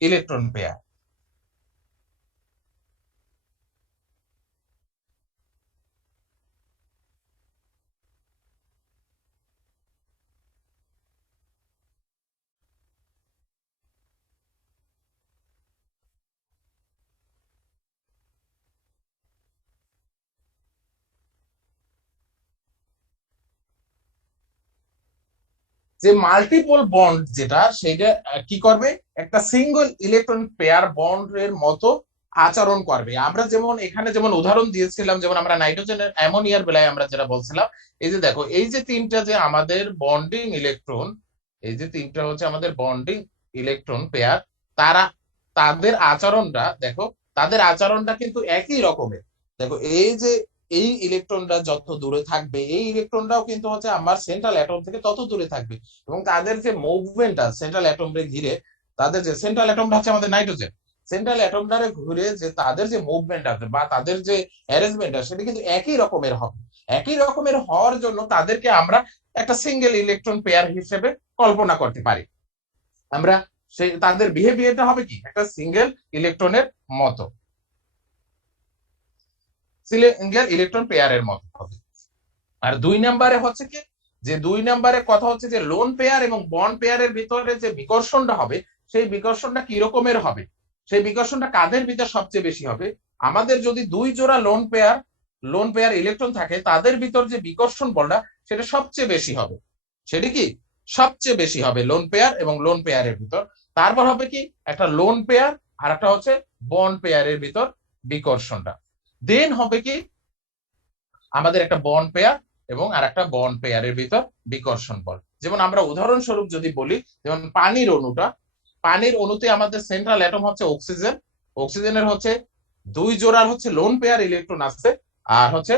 electron pair। যে মাল্টিপল বন্ড যেটা, সেটা কি করবে, একটা সিঙ্গেল ইলেকট্রন পেয়ার বন্ডের মতো আচরণ করবে। আমরা যেমন এখানে যেমন উদাহরণ দিয়েছিলাম, যেমন আমরা নাইট্রোজেনের অ্যামোনিয়ার বেলায় আমরা যেটা বলছিলাম, এই যে দেখো এই যে তিনটা যে আমাদের বন্ডিং ইলেকট্রন, এই যে তিনটা হচ্ছে আমাদের বন্ডিং ইলেকট্রন পেয়ার, তারা তাদের আচরণটা দেখো, তাদের আচরণটা কিন্তু একই রকমের। দেখো এই যে এই ইলেকট্রনটা যত দূরে থাকবে, এই ইলেকট্রনটাও কিন্তু হচ্ছে আমার সেন্ট্রাল অ্যাটম থেকে তত দূরে থাকবে। এবং তাদের যে মুভমেন্টটা সেন্ট্রাল অ্যাটমকে ঘিরে, তাদের যে সেন্ট্রাল অ্যাটমটা হচ্ছে আমাদের নাইট্রোজেন, সেন্ট্রাল অ্যাটমটারে ঘুরে যে তাদের যে মুভমেন্ট আছে বা তাদের যে অ্যারেঞ্জমেন্ট আছে, সেটা কিন্তু একই রকমের হবে। একই রকমের হওয়ার জন্য তাদেরকে আমরা একটা সিঙ্গেল ইলেকট্রন পেয়ার হিসেবে কল্পনা করতে পারি। আমরা সেই তাদের বিহেভিয়ারটা হবে কি, একটা সিঙ্গেল ইলেকট্রনের মতো, সিঙ্গেল ইলেকট্রন পেয়ারের মতো হবে। আর দুই নম্বরে হচ্ছে কি, যে দুই নম্বরের কথা হচ্ছে যে লোন পেয়ার এবং বন্ড পেয়ারের ভিতরে যে বিকর্ষণটা হবে, সেই বিকর্ষণটা কি রকমের হবে, সেই বিকর্ষণটা কাদের ভিতর সবচেয়ে বেশি হবে। আমাদের যদি দুই জোড়া লোন পেয়ার ইলেকট্রন থাকে, তাদের ভিতর যে বিকর্ষণ বলটা সেটা সবচেয়ে বেশি হবে। সেটা কি সবচেয়ে বেশি হবে লোন পেয়ার এবং লোন পেয়ারের ভিতর। তারপর হবে কি, একটা লোন পেয়ার আর একটা হচ্ছে বন্ড পেয়ারের ভিতর বিকর্ষণটা। দেন হবে কি, আমাদের একটা বন্ড পেয়ার এবং আর একটা বন্ড পেয়ারের ভিতর বিকর্ষণ বল। যেমন আমরা উদাহরণস্বরূপ যদি বলি, যেমন পানির অণুতে আমাদের সেন্ট্রাল অ্যাটম হচ্ছে অক্সিজেন, অক্সিজেনের হচ্ছে দুই জোড়ার হচ্ছে লোন পেয়ার ইলেকট্রন আছে, আর হচ্ছে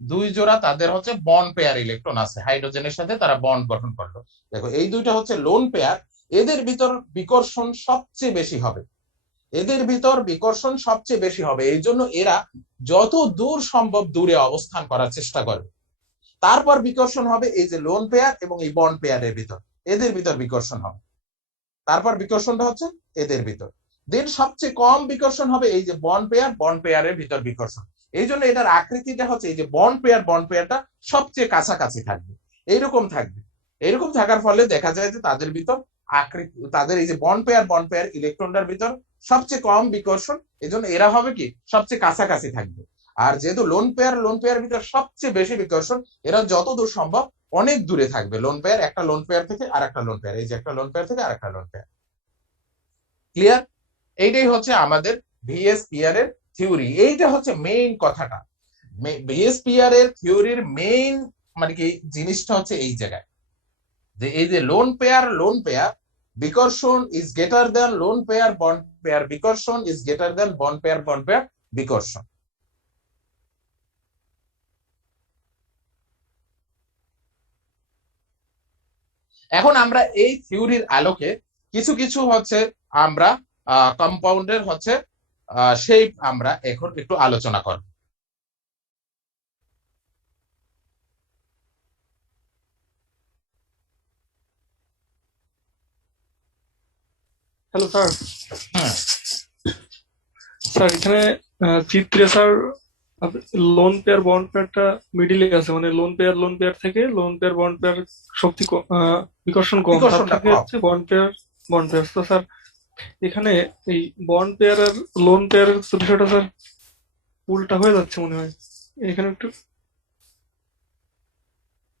দুই জোড়া তাদের হচ্ছে বন্ড পেয়ার ইলেকট্রন আছে, হাইড্রোজেনের সাথে তারা বন্ড গঠন করলো। দেখো এই দুইটা হচ্ছে লোন পেয়ার, এদের ভিতর বিকর্ষণ সবচেয়ে বেশি হবে, এদের ভিতর বিকর্ষণ সবচেয়ে বেশি হবে। এই জন্য এরা যত দূর সম্ভব দূরে অবস্থান করার চেষ্টা করবে। তারপর বিকর্ষণ হবে এই যে লোন পেয়ার এবং এই বন্ড পেয়ারের ভিতর, এদের ভিতর বিকর্ষণ হবে। তারপর বিকর্ষণটা হচ্ছে এদের ভিতর। দেন সবচেয়ে কম বিকর্ষণ হবে এই যে বন্ড পেয়ারের ভিতর বিকর্ষণ। এই জন্য এটার আকৃতিটা হচ্ছে এই যে বন্ড পেয়ারটা সবচেয়ে কাছাকাছি থাকবে, এইরকম থাকবে। এইরকম থাকার ফলে দেখা যায় যে তাদের ভিতর আকৃতি, তাদের এই যে বন্ড পেয়ার ইলেকট্রনটার ভিতর সবচেয়ে কম বিকর্ষণ, এই জন্য এরা হবে কি সবচেয়ে কাছাকাছি থাকবে। আর যেহেতু লোন পেয়ার ভিতর সবচেয়ে বেশি বিকর্ষণ, এরা যত দূর সম্ভব অনেক দূরে থাকবে। একটা লোন পেয়ার থেকে আর একটা লোন পেয়ার, এই যে একটা লোন পেয়ার থেকে আর একটা লোন পেয়ার। ক্লিয়ার? এইটাই হচ্ছে আমাদের ভিএসপিআর এর থিওরি। এইটা হচ্ছে মেইন কথাটা। ভিএসপিআর এর থিওরির মেইন মানে কি জিনিসটা হচ্ছে এই জায়গায়, যে এই যে লোন পেয়ার বিকর্ষণ is greater than lone pair bond pair বিকর্ষণ is greater than bond pair বিকর্ষণ। এখন আমরা এই থিওরির আলোকে কিছু কিছু হচ্ছে আমরা কম্পাউন্ডের হচ্ছে শেপ আমরা এখন একটু আলোচনা করব। Hello sir. হ্যাঁ, স্যার এখানে চিত্রে স্যার লোন পেয়ার বন্ড পেয়ারটা মিডিলে আছে, মানে লোন পেয়ার থেকে লোন পেয়ার বন্ড পেয়ার শক্তি বিকর্ষণ কম, তার বিকর্ষণটা থেকে কম। হচ্ছে বন্ড পেয়ার তো স্যার এখানে এই বন্ড পেয়ার আর লোন পেয়ারের বিষয়টা স্যার উল্টা হয়ে যাচ্ছে মনে হয় এখানে একটু।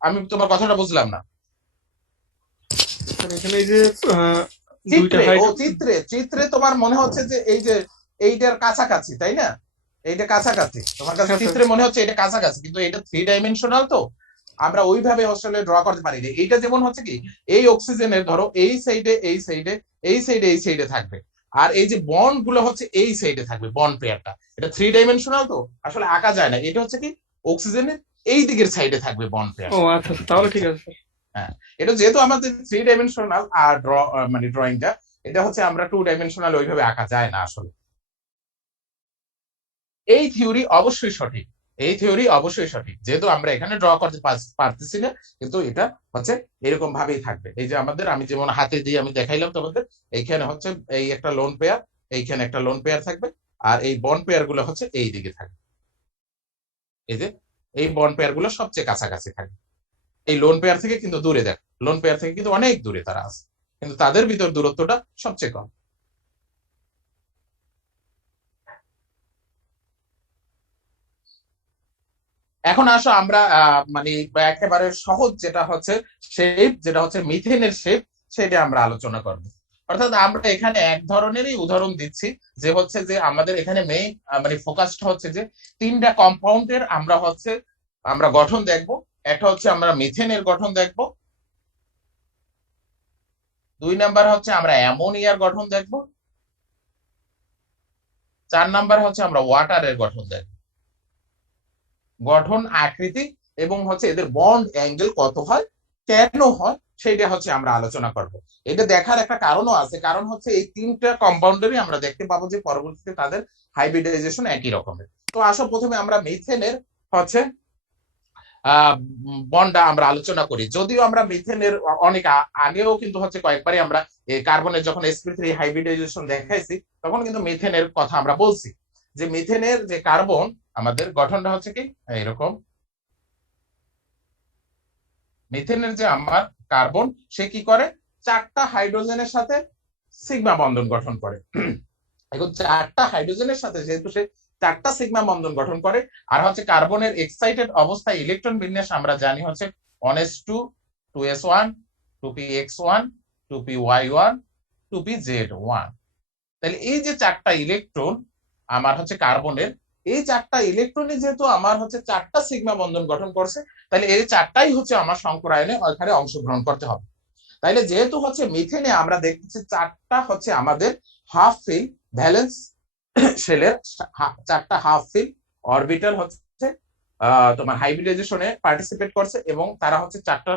আমি তোমার কথাটা বুঝলাম না। স্যার এখানে এই যে দুইটা চিত্রে, হাইট। চিত্রে চিত্রে তোমার মনে হচ্ছে যে এই যে এইটার কাছাকাছি, তাই না? এইটা কাছাকাছি তোমার কাছে হ্যাঁ স্যার। চিত্রে মনে হচ্ছে এটা কাছাকাছি, কিন্তু এটা 3 ডাইমেনশনাল, তো আমরা ওইভাবে আসলে ড্র করতে পারি না। এইটা যেমন হচ্ছে কি, এই অক্সিজেনের ধরো এই সাইডে এই সাইডে এই সাইডে এই সাইডে থাকবে, আর এই যে বন্ড গুলো হচ্ছে এই সাইডে থাকবে, বন্ড পেয়ারটা। এটা 3 ডাইমেনশনাল, তো আসলে আঁকা যায় না। এটা হচ্ছে কি, অক্সিজেনের এই দিকের সাইডে থাকবে বন্ড পেয়ার। ও আচ্ছা আচ্ছা, তাহলে ঠিক আছে স্যার। হ্যাঁ, এটা যেহেতু আমাদের 3 ডাইমেনশনাল আর মানে ড্রয়িংটা, এটা হচ্ছে আমরা 2 ডাইমেনশনাল ওইভাবে আঁকা যায় না আসলে। এই থিওরি অবশ্যই সঠিক, এই থিওরি অবশ্যই সঠিক, যেহেতু আমরা এখানে ড্র করতে পারতেছি না, কিন্তু এটা হচ্ছে এরকম ভাবেই থাকবে। এই যে আমাদের, আমি যেমন হাতে দিয়ে আমি দেখাইলাম তোমাদের, এইখানে হচ্ছে এই একটা লোন পেয়ার, এইখানে একটা লোন পেয়ার থাকবে, আর এই বন্ড পেয়ার গুলো হচ্ছে এই দিকে থাকবে। এই যে এই বন্ড পেয়ার গুলো সবচেয়ে কাছাকাছি থাকবে, এই লোন পেয়ার থেকে কিন্তু দূরে। দেখ, লোন পেয়ার থেকে কিন্তু অনেক দূরে তারা আছে, কিন্তু তাদের ভিতর দূরত্বটা সবচেয়ে কম। এখন আসো আমরা মানে একেবারে সহজ যেটা হচ্ছে শেপ, যেটা হচ্ছে মিথেনের শেপ, সেটা আমরা আলোচনা করব। অর্থাৎ আমরা এখানে এক ধরনেরই উদাহরণ দিচ্ছি, যে হচ্ছে যে আমাদের এখানে মেইন মানে ফোকাসটা হচ্ছে যে 3টা কম্পাউন্ডের আমরা গঠন দেখব। একটা হচ্ছে আমরা মিথেনের গঠন দেখব, 2 নাম্বার হচ্ছে আমরা অ্যামোনিয়ার গঠন দেখব, 4 নাম্বার হচ্ছে আমরা ওয়াটারের গঠন দেখব। গঠন, আকৃতি এবং হচ্ছে এদের বন্ড অ্যাঙ্গেল কত হয়, কেন হয়, সেটা হচ্ছে আমরা আলোচনা করব। এটা দেখার একটা কারণও আছে, কারণ হচ্ছে এই 3টা কম্পাউন্ডেরই আমরা দেখতে পাবো যে পরবর্তীতে তাদের হাইব্রিডাইজেশন একই রকমের। তো আসো প্রথমে আমরা মিথেনের হচ্ছে বন্ডটা আমরা আলোচনা করি। যদিও আমরা মিথেনের অনেক আগেও কিন্তু হচ্ছে কয়েকবারই আমরা কার্বনের যখন sp3 হাইব্রিডাইজেশন দেখাইছি, তখন কিন্তু মিথেনের কথা আমরা বলছি, যে মিথেনের যে কার্বন আমাদের গঠনটা হচ্ছে কি এরকম। মিথেনের যে আমার কার্বন, সে কি করে, 4টা হাইড্রোজেনের সাথে সিগমা বন্ধন গঠন করে। এখন 4টা হাইড্রোজেনের সাথে যেহেতু সে 4টা সিগমা বন্ধন গঠন করে, আর হচ্ছে কার্বনের এক্সাইটেড অবস্থায় ইলেকট্রন বিন্যাস আমরা জানি হচ্ছে 1s2, 2s1, 2px1, 2py1, 2pz1। তাহলে এই যে 4টা ইলেকট্রন আমার হচ্ছে কার্বনের, এই 4টা ইলেকট্রনই যেহেতু আমার হচ্ছে 4টা সিগমা বন্ধন গঠন করছে, তাহলে এই 4টাই হচ্ছে আমার সংকরায়নে ওখানে অংশগ্রহণ করতে হবে। তাইলে যেহেতু হচ্ছে মিথেনে আমরা দেখতেছি 4টা হচ্ছে আমাদের হাফ ফিল ভ্যালেন্স শেলের 4টা হাফ ফিল অরবিটাল হচ্ছে তোমার হাইব্রিডাইজেশনে পার্টিসিপেট করছে, এবং তারা হচ্ছে 4টা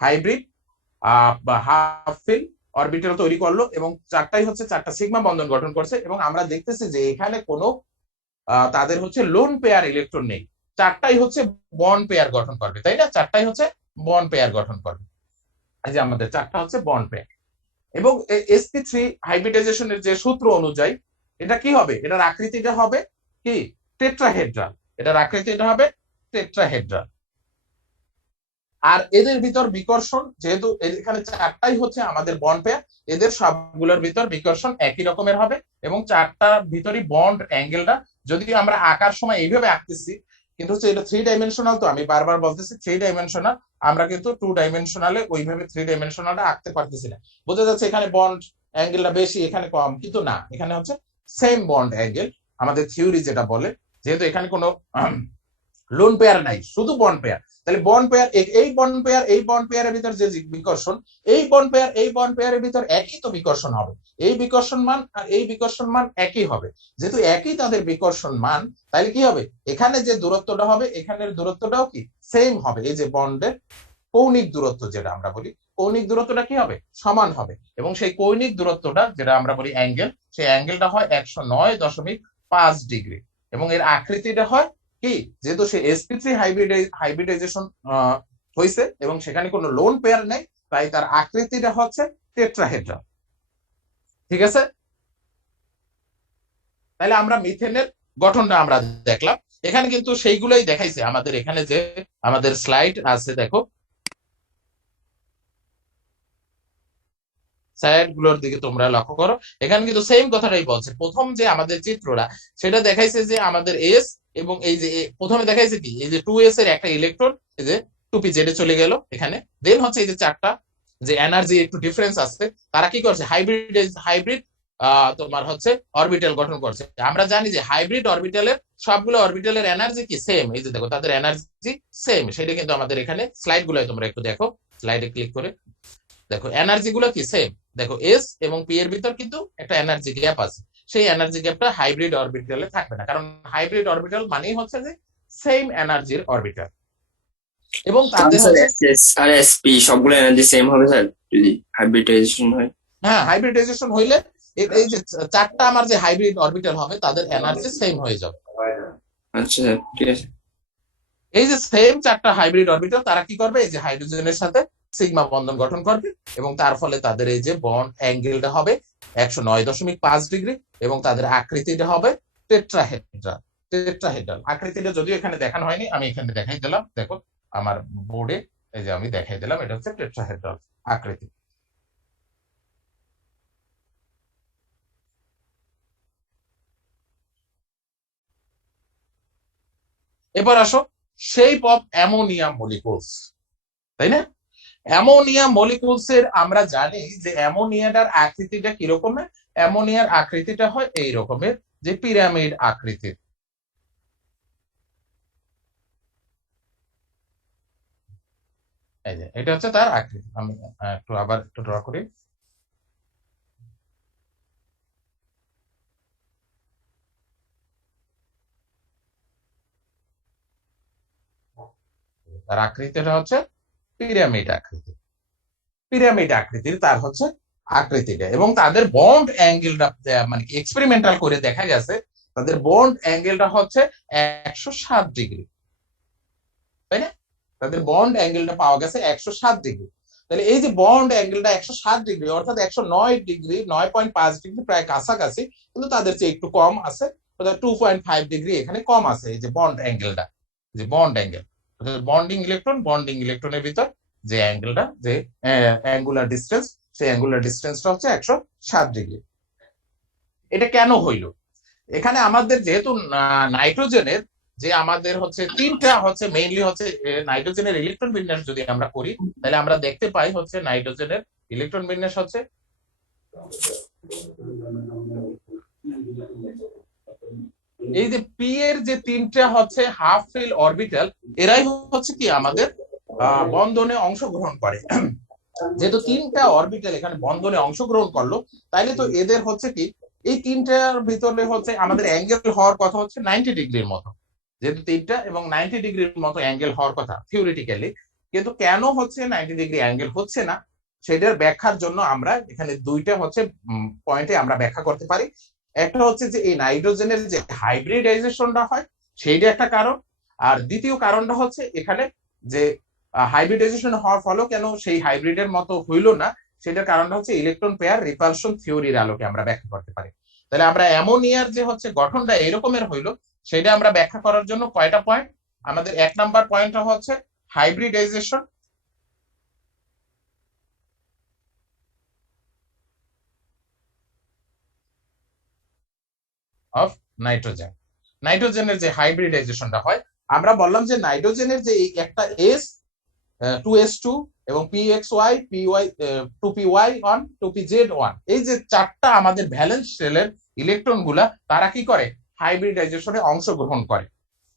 হাইব্রিড বা হাফ ফিল অরবিটাল তৈরি করলো, এবং 4টাই হচ্ছে 4টা সিগমা বন্ধন গঠন করছে। এবং আমরা দেখতেছি যে এখানে কোনো তাদের হচ্ছে লোন পেয়ার ইলেকট্রন নেই, 4টাই হচ্ছে বন্ড পেয়ার গঠন করবে, তাই না? 4টাই হচ্ছে বন্ড পেয়ার গঠন করবে। এই যে আমাদের 4টা হচ্ছে বন্ড পেয়ার। এবং sp3 হাইব্রিডাইজেশনের যে সূত্র অনুযায়ী এটা কি হবে, এটার আকৃতিটা হবে কি টেট্রাহেড্রাল, এটার আকৃতিটা হবে টেট্রাহেড্রাল। আর এদের ভিতর বিকর্ষণ, যেহেতু এখানে 4টাই হচ্ছে আমাদের বন্ড পেয়ার, এদের সবগুলোর ভিতর বিকর্ষণ একই রকমের হবে, এবং 4টার ভিতরই বন্ড অ্যাঙ্গেলটা, যদিও আমরা আঁকার সময় এইভাবে আঁকতেছি, কিন্তু হচ্ছে এটা 3 ডাইমেনশনাল, তো আমি বারবার বলতেছি 3 ডাইমেনশনাল, আমরা কিন্তু 2 ডাইমেনশনালে ওইভাবে 3 ডাইমেনশনালটা আঁকতে পারতেছি না। বোঝা যাচ্ছে এখানে বন্ড অ্যাঙ্গেলটা বেশি, এখানে কম, কিন্তু না, এখানে হচ্ছে সেম বন্ড অ্যাঙ্গেল আমাদের থিওরি যেটা বলে, যেহেতু এখানে কোনো লোন পেয়ার নাই, শুধু বন্ড পেয়ার। তাহলে বন্ড পেয়ার, এই বন্ড পেয়ার এই বন্ড পেয়ারের ভিতর যে বিকর্ষণ, এই বন্ড পেয়ার এই বন্ড পেয়ারের ভিতর একই তো বিকর্ষণ হবে, এই বিকর্ষণ মান আর এই বিকর্ষণ মান একই হবে। যেহেতু একই তাদের বিকর্ষণ মান, তাহলে কি হবে, এখানে যে দূরত্বটা হবে এখানের দূরত্বটাও কি সেম হবে। এই যে বন্ডের কৌণিক দূরত্ব যেটা আমরা বলি, কৌণিক দূরত্বটা কি হবে, সমান হবে। এবং সেই কৌণিক দূরত্বটা যেটা আমরা বলি অ্যাঙ্গেল, সেই অ্যাঙ্গেলটা হয় 109.5 ডিগ্রি। এবং এর আকৃতিটা হয় কি, যেহেতু সে sp3 হাইব্রিডাইজেশন হয়েছে এবং সেখানে কোনো লোন পেয়ার নেই, তাই তার আকৃতিটা হচ্ছে টেট্রাহেড্রাল। ঠিক আছে, তাহলে আমরা মিথেনের গঠনটা আমরা দেখলাম। এখানে কিন্তু সেইগুলোই দেখাইছে আমাদের, এখানে যে আমাদের স্লাইড আছে দেখো, স্লাইড গুলোর দিকে তোমরা লক্ষ্য করো, এখানে কিন্তু সেম কথাটাই বলছে। প্রথম যে আমাদের চিত্রটা সেটা দেখাইছে যে আমাদের এস, এবং এই যে প্রথমে দেখাইছে কি এই যে 2s এর একটা ইলেকট্রন এই যে 2p জেডে চলে গেল এখানে, দেন হচ্ছে এই যে চারটা যে এনার্জি একটু ডিফারেন্স আছে, তারা কি করছে হাইব্রিড হাইব্রিড তোমার হচ্ছে অরবিটাল গঠন করছে। আমরা জানি যে হাইব্রিড অরবিটালের সবগুলো অরবিটালের এনার্জি কি সেম, এই যে দেখো তাদের এনার্জি সেম, সেটা কিন্তু আমাদের এখানে স্লাইড গুলো তোমরা একটু দেখো, স্লাইডে ক্লিক করে দেখো এনার্জি গুলো কি সেম। দেখো এস এবং পি এর ভিতর কিন্তু একটা এনার্জি গ্যাপ আছে, সেই এনার্জি গ্যাপটা হাইব্রিড অরবিটালে থাকবে না, কারণ হাইব্রিড অরবিটাল মানেই হচ্ছে যে সেম এনার্জির অরবিটাল, এবং তাদের হচ্ছে আর এসপি সবগুলো এনার্জি সেম হবে স্যার যদি হাইব্রিডাইজেশন হয়? হ্যাঁ হাইব্রিডাইজেশন হইলে এই যে চারটা আমার যে হাইব্রিড অরবিটাল হবে তাদের এনার্জি সেম হয়ে যাবে। আচ্ছা স্যার, ঠিক আছে। এই যে সেম চারটা হাইব্রিড অরবিটাল তারা কি করবে, এই যে হাইড্রোজেনের সাথে সিগমা বন্ধন গঠন করবে, এবং তার ফলে তাদের এই যে বন্ড অ্যাঙ্গেলটা হবে 109.5 ডিগ্রি, এবং তাদের আকৃতিটা হবে টেট্রাহেড্রাল। টেট্রাহেড্রাল আকৃতিটা যদিও এখানে দেখানো হয়নি, আমি এখানে দেখাই দিলাম, দেখো আমার বোর্ডে এই যে আমি দেখাই দিলাম, এটা হচ্ছে টেট্রাহেড্রাল আকৃতি। এবার আসো শেপ অফ অ্যামোনিয়াম মলিকুলস, তাই না? অ্যামোনিয়া মলিকুলস এর আমরা জানি যে অ্যামোনিয়াটার আকৃতিটা কি রকমের, অ্যামোনিয়ার আকৃতিটা হয় এই রকমের, যে পিরামিড আকৃতির। এই যে এটা হচ্ছে তার আকৃতি, আমি একটু আবার একটু ড্র করি। তার আকৃতিটা হচ্ছে পিরামিড আকৃতি, পিরামিড আকৃতির তার হচ্ছে আকৃতিটা, এবং তাদের বন্ড অ্যাঙ্গেলটা মানে এক্সপেরিমেন্টাল করে দেখা গেছে তাদের বন্ড অ্যাঙ্গেলটা হচ্ছে 107 ডিগ্রি, তাই না? তাদের বন্ড অ্যাঙ্গেলটা পাওয়া গেছে 107 ডিগ্রি। তাহলে এই যে বন্ড অ্যাঙ্গেলটা 107 ডিগ্রি, অর্থাৎ 109 ডিগ্রি, 9.5 ডিগ্রি প্রায় কাছাকাছি, কিন্তু তাদের চেয়ে একটু কম আছে, 2.5 ডিগ্রি এখানে কম আছে এই যে বন্ড অ্যাঙ্গেলটা, যে বন্ড অ্যাঙ্গেল, বন্ডিং ইলেকট্রনের ভিতর যে অ্যাঙ্গেলটা, যে অ্যাঙ্গুলার ডিস্টেন্স, সেই অ্যাঙ্গুলার ডিস্টেন্সটা হচ্ছে 107 ডিগ্রি। এটা কেন হইল? এখানে আমাদের যেহেতু নাইট্রোজেনের যে আমাদের হচ্ছে তিনটা হচ্ছে মেইনলি হচ্ছে নাইট্রোজেনের ইলেকট্রন বিন্যাস যদি আমরা করি, তাহলে আমরা দেখতে পাই হচ্ছে নাইট্রোজেনের ইলেকট্রন বিন্যাস হচ্ছে এই যে পি এর যে তিনটা হচ্ছে হাফ ফিল অরবিটাল, এরাই হচ্ছে কি আমাদের বন্ধনে অংশগ্রহণ করে। যেহেতু তিনটা অরবিটাল এখানে বন্ধনে অংশগ্রহণ করলো, তাইলে তো এদের হচ্ছে কি এই তিনটার ভিতরে হচ্ছে আমাদের অ্যাঙ্গেল হওয়ার কথা হচ্ছে 90 ডিগ্রির মতো, যেহেতু তিনটা এবং 90 ডিগ্রির মতো অ্যাঙ্গেল হওয়ার কথা থিওরিটিক্যালি, কিন্তু কেন হচ্ছে 90 ডিগ্রি অ্যাঙ্গেল হচ্ছে না, সেটার ব্যাখ্যার জন্য আমরা এখানে দুইটা হচ্ছে পয়েন্টে আমরা ব্যাখ্যা করতে পারি। একটা হচ্ছে যে এই নাইট্রোজেনের যে হাইব্রিডাইজেশনটা হয় সেইটা একটা কারণ, আর দ্বিতীয় কারণটা হচ্ছে এখানে যে হাইব্রিডাইজেশন হওয়ার ফলেও কেন সেই হাইব্রিডের মতো হইল না, সেটার কারণটা হচ্ছে ইলেকট্রন পেয়ার রিপালশন থিওরির আলোকে আমরা ব্যাখ্যা করতে পারি। তাহলে আমরা অ্যামোনিয়ার যে হচ্ছে গঠনটা এরকমের হইলো, সেটা আমরা ব্যাখ্যা করার জন্য কয়টা পয়েন্ট, আমাদের 1 নাম্বার পয়েন্টটা হচ্ছে হাইব্রিডাইজেশন অফ নাইট্রোজেন। নাইট্রোজেনের যে হাইব্রিডাইজেশনটা হয়, আমরা বললাম যে নাইট্রোজেনের যে একটা এস 2s2 এবং pxy py 2py1 2pz1, এই যে চারটা আমাদের ভ্যালেন্স শেলের ইলেকট্রন গুলা তারা কি করে হাইব্রিডাইজেশনে অংশগ্রহণ করে।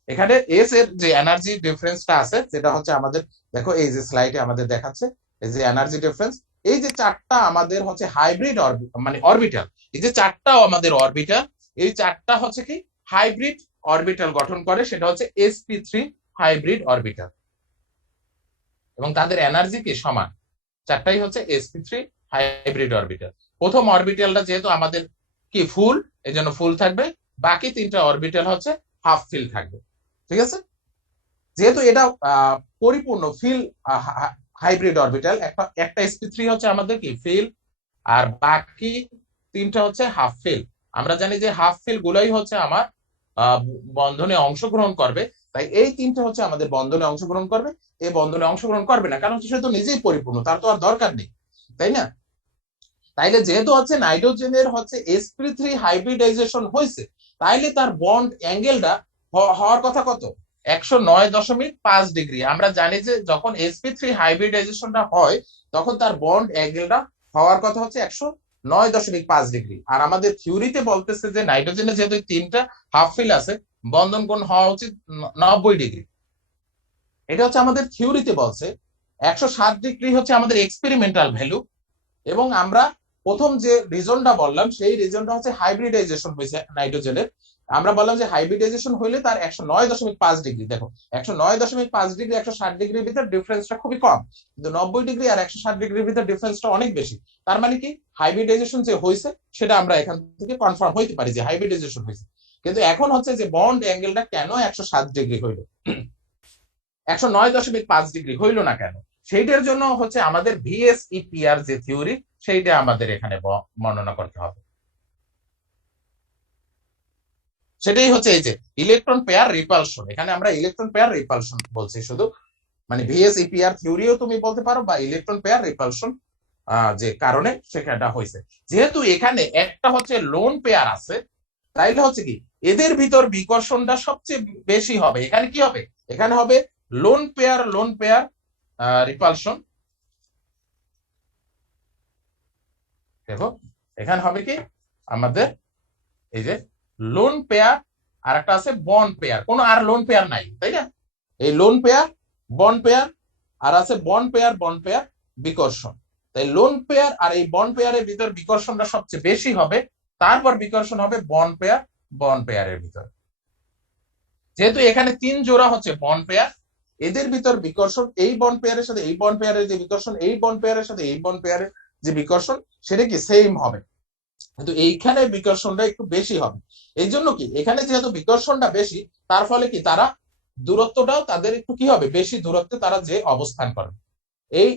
এখানে এস এর যে এনার্জি ডিফারেন্সটা আছে যেটা হচ্ছে আমাদের দেখো এই যে স্লাইডে আমাদের দেখাচ্ছে, এই যে এনার্জি ডিফারেন্স, এই যে চারটা আমাদের হচ্ছে হাইব্রিড মানে অরবিটাল, এই যে চারটা আমাদের অরবিটাল, এই চারটা হচ্ছে কি হাইব্রিড অরবিটাল গঠন করে, সেটা হচ্ছে sp3 হাইব্রিড অরবিটাল, এবং তাদের এনার্জি কি সমান, চারটাই হচ্ছে sp3 হাইব্রিড অরবিটাল। প্রথম অরবিটালটা যেহেতু আমাদের কি ফুল, এই জন্য ফুল থাকবে, বাকি তিনটা অরবিটাল হচ্ছে হাফ ফিল থাকবে, ঠিক আছে? যেহেতু এটা পরিপূর্ণ ফিল হাইব্রিড অরবিটাল, একটা sp3 হচ্ছে আমাদের কি ফিল, আর বাকি তিনটা হচ্ছে হাফ ফিল। আমরা জানি যে হাফ ফিল গুলাই হচ্ছে আমার বন্ধনে অংশগ্রহণ করবে, তাই এই তিনটা হচ্ছে আমাদের বন্ধনে অংশগ্রহণ করবে। এই বন্ধনে অংশগ্রহণ করবে না কারণ সে তো নিজেই পরিপূর্ণ, তার তো আর দরকার নেই, তাই না? তাইলে যেহেতু হচ্ছে নাইট্রোজেনের হচ্ছে sp3 হাইব্রিডাইজেশন হয়েছে, তাইলে তার বন্ড অ্যাঙ্গেলটা হওয়ার কথা কত? 109.5 ডিগ্রি। আমরা জানি যে যখন sp3 হাইব্রিডাইজেশনটা হয় তখন তার বন্ড অ্যাঙ্গেলটা হওয়ার কথা হচ্ছে 109.5 ডিগ্রি। আর আমাদের থিওরিতে বলতেছে যে নাইট্রোজেনের যেহেতু তিনটা হাফ ফিল আছে, বন্ধন কোণ হওয়া উচিত 90 ডিগ্রি। এটা হচ্ছে আমাদের থিওরিতে বলছে। 107 ডিগ্রি হচ্ছে আমাদের এক্সপেরিমেন্টাল ভ্যালু। এবং আমরা প্রথম যে রিজনটা বললাম সেই রিজনটা হচ্ছে হাইব্রিডাইজেশন হয়েছে নাইট্রোজেনের। আমরা বললাম যে হাইব্রিডাইজেশন হইলে তার 109.5 ডিগ্রি। দেখো 109.5 ডিগ্রি 160 ডিগ্রির ভিতর ডিফারেন্সটা খুবই কম, কিন্তু 90 ডিগ্রি আর 160 ডিগ্রির ভিতর ডিফারেন্সটা অনেক বেশি। তার মানে কি হাইব্রিডাইজেশন যে হয়েছে সেটা আমরা এখান থেকে কনফার্ম হইতে পারি যে হাইব্রিডাইজেশন হয়েছে। কিন্তু এখন হচ্ছে যে বন্ড অ্যাঙ্গেলটা কেন 107 ডিগ্রি হইল, 109.5 ডিগ্রি হইল না কেন, সেইটার জন্য হচ্ছে আমাদের ভিএসইপিআর যে থিওরি সেইটা আমাদের এখানে বর্ণনা করতে হবে। সেটাই হচ্ছে এই যে ইলেকট্রন পেয়ার রিপালশন। এখানে আমরা ইলেকট্রন পেয়ার রিপালশন বলছি শুধু, মানে ভিএসইপিআর থিওরিও তুমি বলতে পারো বা ইলেকট্রন পেয়ার রিপালশন যে কারণে সেখানটা হয়েছে। যেহেতু এখানে একটা হচ্ছে লোন পেয়ার আছে, তাইলে হচ্ছে কি এদের ভিতর বিকর্ষণটা সবচেয়ে বেশি হবে। এখানে কি হবে? এখানে হবে লোন পেয়ার রিপালশন। দেখো এখানে হবে কি আমাদের এই যে লোন পেয়ার আর একটা আছে বন্ড পেয়ার, কোনো আর লোন পেয়ার নাই, তাই না? এই লোন পেয়ার বন্ড পেয়ার আর আছে বন্ড পেয়ার বিকর্ষণ। তাই লোন পেয়ার আর এই বন্ড পেয়ারের ভিতর বিকর্ষণটা সবচেয়ে বেশি হবে, তারপর বিকর্ষণ হবে বন্ড পেয়ারের ভিতর। যেহেতু এখানে 3 জোড়া হচ্ছে বন্ড পেয়ার, এদের ভিতর বিকর্ষণ এই বন্ড পেয়ারের সাথে এই বন্ড পেয়ারের যে বিকর্ষণ, এই বন্ড পেয়ারের সাথে এই বন্ড পেয়ারের যে বিকর্ষণ সেটা কি সেম হবে, কিন্তু এইখানে বিকর্ষণটা একটু বেশি হবে। এই জন্য কি এখানে যেহেতু বিকর্ষণটা বেশি, তার ফলে কি তারা দূরত্বটাও তাদের একটু কি হবে, বেশি দূরত্বে তারা যে অবস্থান করবে। এই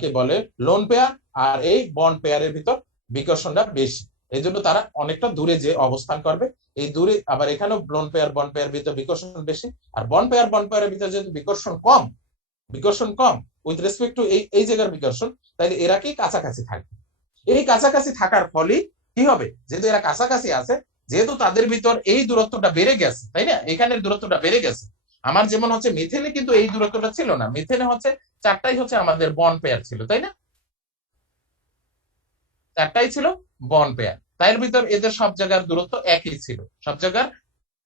কে বলে লোন পেয়ার আর এই বন্ড পেয়ারের ভিতর বিকর্ষণটা বেশি, এই জন্য তারা অনেকটা দূরে যে অবস্থান করবে। এই দূরে আবার এখানেও লোন পেয়ার বন্ড পেয়ার ভিতর বিকর্ষণ বেশি, আর বন্ড পেয়ারের ভিতর যেহেতু বিকর্ষণ কম উইথ রেসপেক্ট টু এই জায়গার বিকর্ষণ, তাইলে এরা কি কাছাকাছি থাকবে। এই কাছাকাছি থাকার ফলে কি হবে, যেহেতু এরা কাছাকাছি আছে, যেহেতু তাদের ভিতর এই দূরত্বটা বেড়ে গেছে, তাই না? এখানের দূরত্বটা বেড়ে গেছে। আমার যেমন হচ্ছে মিথেনে কিন্তু এই দূরত্বটা ছিল না, মিথেনে হচ্ছে 4টাই হচ্ছে আমাদের বন্ড পেয়ার ছিল, তাই না? 4টাই ছিল বন্ড পেয়ার, তার ভিতর এদের সব জায়গার দূরত্ব একই ছিল, সব জায়গার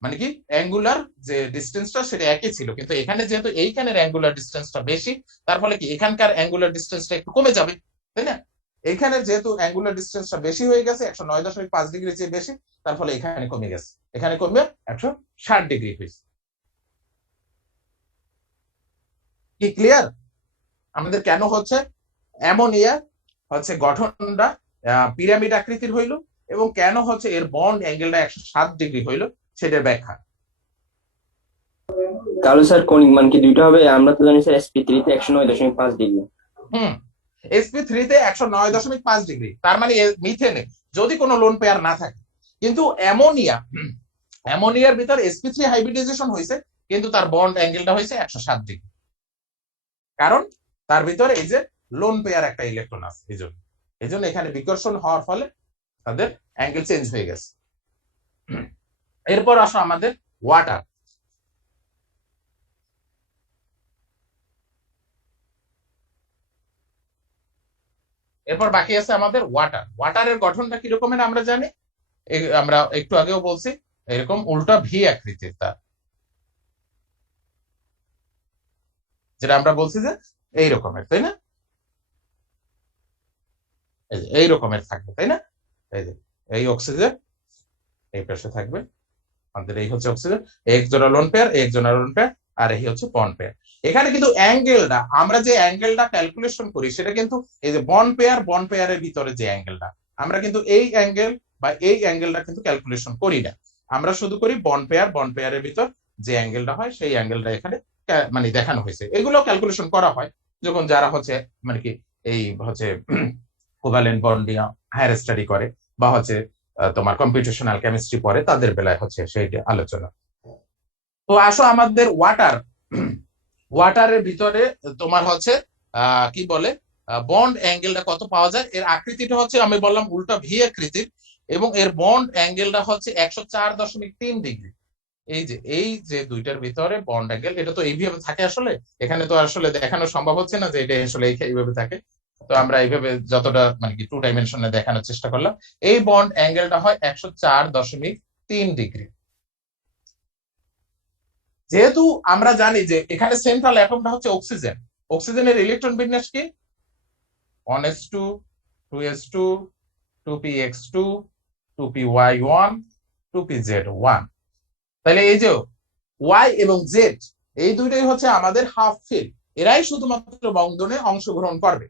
মানে কি অ্যাঙ্গুলার যে ডিস্টেন্সটা সেটা একই ছিল। কিন্তু এখানে যেহেতু এইখানের অ্যাঙ্গুলার ডিস্টেন্সটা বেশি, তার ফলে কি এখানকার অ্যাঙ্গুলার ডিস্টেন্সটা একটু কমে যাবে, তাই না? এখানে যেহেতু অ্যাঙ্গুলার ডিস্টেন্সটা বেশি হয়ে গেছে 109.5 ডিগ্রি চেয়ে বেশি, তার ফলে এখানে কমে গেছে, এখানে কমে 160 ডিগ্রি হয়েছে। কি ক্লিয়ার আমাদের কেন হচ্ছে অ্যামোনিয়া হচ্ছে গঠনটা পিরামিড আকৃতির হইল এবং কেন হচ্ছে এর বন্ড অ্যাঙ্গেলটা 107 ডিগ্রি হইল সেটার ব্যাখ্যা। তাহলে স্যার কৌণিক মান কি দুইটা হবে? আমরা তো জানি স্যার sp3 তে 109.5 ডিগ্রি। sp3 তে 109.5 ডিগ্রি, তার মানে মিথেনে যদি কোনো লোন পেয়ার না থাকে, কিন্তু অ্যামোনিয়ার ভিতর sp3 হাইব্রিডাইজেশন হয়েছে কিন্তু তার বন্ড অ্যাঙ্গেলটা হয়েছে 107 ডিগ্রি, কারণ তার ভিতরে এই যে লোন পেয়ার একটা ইলেকট্রন আছে, এই জন্য এখানে বিকর্ষণ হওয়ার ফলে তাদের অ্যাঙ্গেল চেঞ্জ হয়ে গেছে। এরপর আসো আমাদের ওয়াটার। এরপর বাকি আছে আমাদের ওয়াটারের গঠনটা কি রকমের আমরা জানি, আমরা একটু আগেও বলছি, এরকম উল্টা ভি আকৃতির, তার যেটা আমরা বলছি যে এই রকমের, তাই না? এই রকমের থাকবে, তাই না? এই যে এই অক্সিজেন এই পাশে থাকবে, আমাদের এই হচ্ছে অক্সিজেন, এক জোড়া লোন পেয়ার, এক জোড়া লোন পেয়ার, আর এই হচ্ছে বন্ড পেয়ার। এখানে কিন্তু অ্যাঙ্গেলটা আমরা যে অ্যাঙ্গেলটা ক্যালকুলেশন করি সেটা কিন্তু এই যে বন্ড পেয়ারের ভিতরে যে অ্যাঙ্গেলটা, আমরা কিন্তু এই অ্যাঙ্গেল বা এই অ্যাঙ্গেলটা কিন্তু ক্যালকুলেশন করি না, আমরা শুধু করি বন্ড পেয়ারের ভিতর যে অ্যাঙ্গেলটা হয় সেই অ্যাঙ্গেলটা এখানে মানে দেখানো হয়েছে। এগুলো ক্যালকুলেশন করা হয় যখন যারা হচ্ছে মানে কি এই হচ্ছে কোভালেন্ট বন্ড নিয়ে হায়ার স্টাডি করে, বা হচ্ছে তোমার কম্পিউটেশনাল কেমিস্ট্রি পড়ে তাদের বেলায় হচ্ছে সেই আলোচনা। তো আসো আমাদের ওয়াটারের ভিতরে তোমার হচ্ছে কি বলে বন্ড অ্যাঙ্গেলটা কত পাওয়া যায়। এর আকৃতিটা হচ্ছে আমি বললাম উল্টা ভি আকৃতির, এবং এর বন্ড অ্যাঙ্গেলটা হচ্ছে 104.3 ডিগ্রি। এই যে দুইটার ভিতরে বন্ড অ্যাঙ্গেল, এটা তো এইভাবে থাকে আসলে, এখানে তো আসলে দেখানো সম্ভব হচ্ছে না যে এটা আসলে এইভাবে থাকে। তো আমরা এইভাবে যতটা মানে কি 2 ডাইমেনশনে দেখানোর চেষ্টা করলাম। এই বন্ড অ্যাঙ্গেলটা হয় 104.3 ডিগ্রি। যেহেতু আমরা জানি যে এখানে সেন্ট্রাল অ্যাটমটা হচ্ছে অক্সিজেন, অক্সিজেনের ইলেকট্রন বিন্যাস কি 1s2, 2s2, 2px2, 2py1, 2pz1। তাহলে এই যে ওয়াই এবং জেড, এই দুইটাই হচ্ছে আমাদের হাফ ফিল্ড, এরাই শুধুমাত্র বন্ধনে অংশগ্রহণ করবে।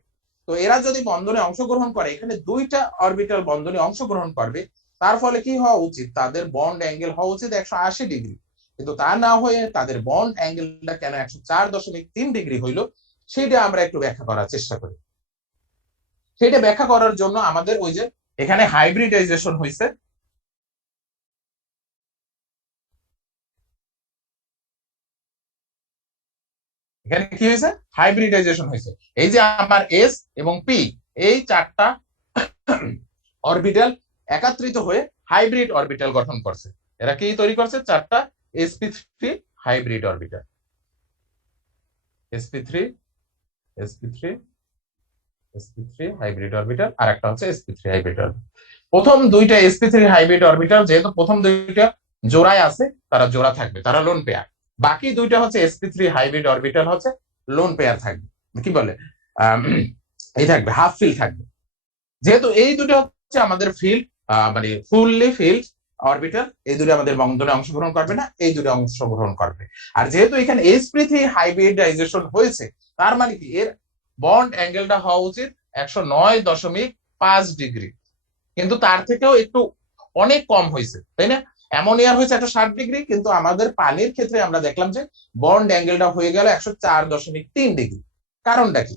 তো এরা যদি বন্ধনে অংশগ্রহণ করে, এখানে দুইটা অরবিটাল বন্ধনে অংশগ্রহণ করবে, তার ফলে কি হওয়া উচিত, তাদের বন্ড অ্যাঙ্গেল হওয়া উচিত 180 ডিগ্রি। কিন্তু তা না হয়ে তাদের বন্ড অ্যাঙ্গেলটা কেন 104.3 ডিগ্রি হইলো, সেটা আমরা একটু ব্যাখ্যা করার চেষ্টা করি। সেটা ব্যাখ্যা করার জন্য আমাদের ওই যে এখানে হাইব্রিডাইজেশন হয়েছে, এখানে কি হয়েছে, হাইব্রিডাইজেশন হয়েছে। এই যে আমার এস এবং পি, এই চারটা অরবিটাল একত্রিত হয়ে হাইব্রিড অরবিটাল গঠন করছে। এরা কি তৈরি করছে, চারটা sp3 hybrid orbital, sp3, sp3, sp3 hybrid orbital, আর একটা হচ্ছে sp3 হাইব্রিড অরবিটাল। প্রথম দুইটা sp3 হাইব্রিড অরবিটাল যেহেতু প্রথম দুইটা জোড়ায় আছে, তারা জোড়া থাকবে, তারা লোন পেয়ার। বাকি দুইটা হচ্ছে sp3 হাইব্রিড অরবিটাল হচ্ছে লোন পেয়ার থাকবে, কি বলে এই থাকবে, হাফ ফিল থাকবে। যেহেতু এই দুটো হচ্ছে আমাদের ফিল্ড, মানে ফুললি ফিল্ড অরবিটাল, এই দুটো আমাদের বন্ধনে অংশগ্রহণ করবে না, এই দুটো অংশগ্রহণ করবে। আর যেহেতু এখানে sp3 হাইব্রিডাইজেশন হয়েছে, তার মানে কি এর বন্ড অ্যাঙ্গেলটা হওয়া উচিত 109.5 ডিগ্রি, কিন্তু তার থেকেও একটু অনেক কম হয়েছে, তাই না। অ্যামোনিয়ার হয়েছে 160 ডিগ্রি, কিন্তু আমাদের পানির ক্ষেত্রে আমরা দেখলাম যে বন্ড অ্যাঙ্গেলটা হয়ে গেল 104.3 ডিগ্রি। কারণটা কি,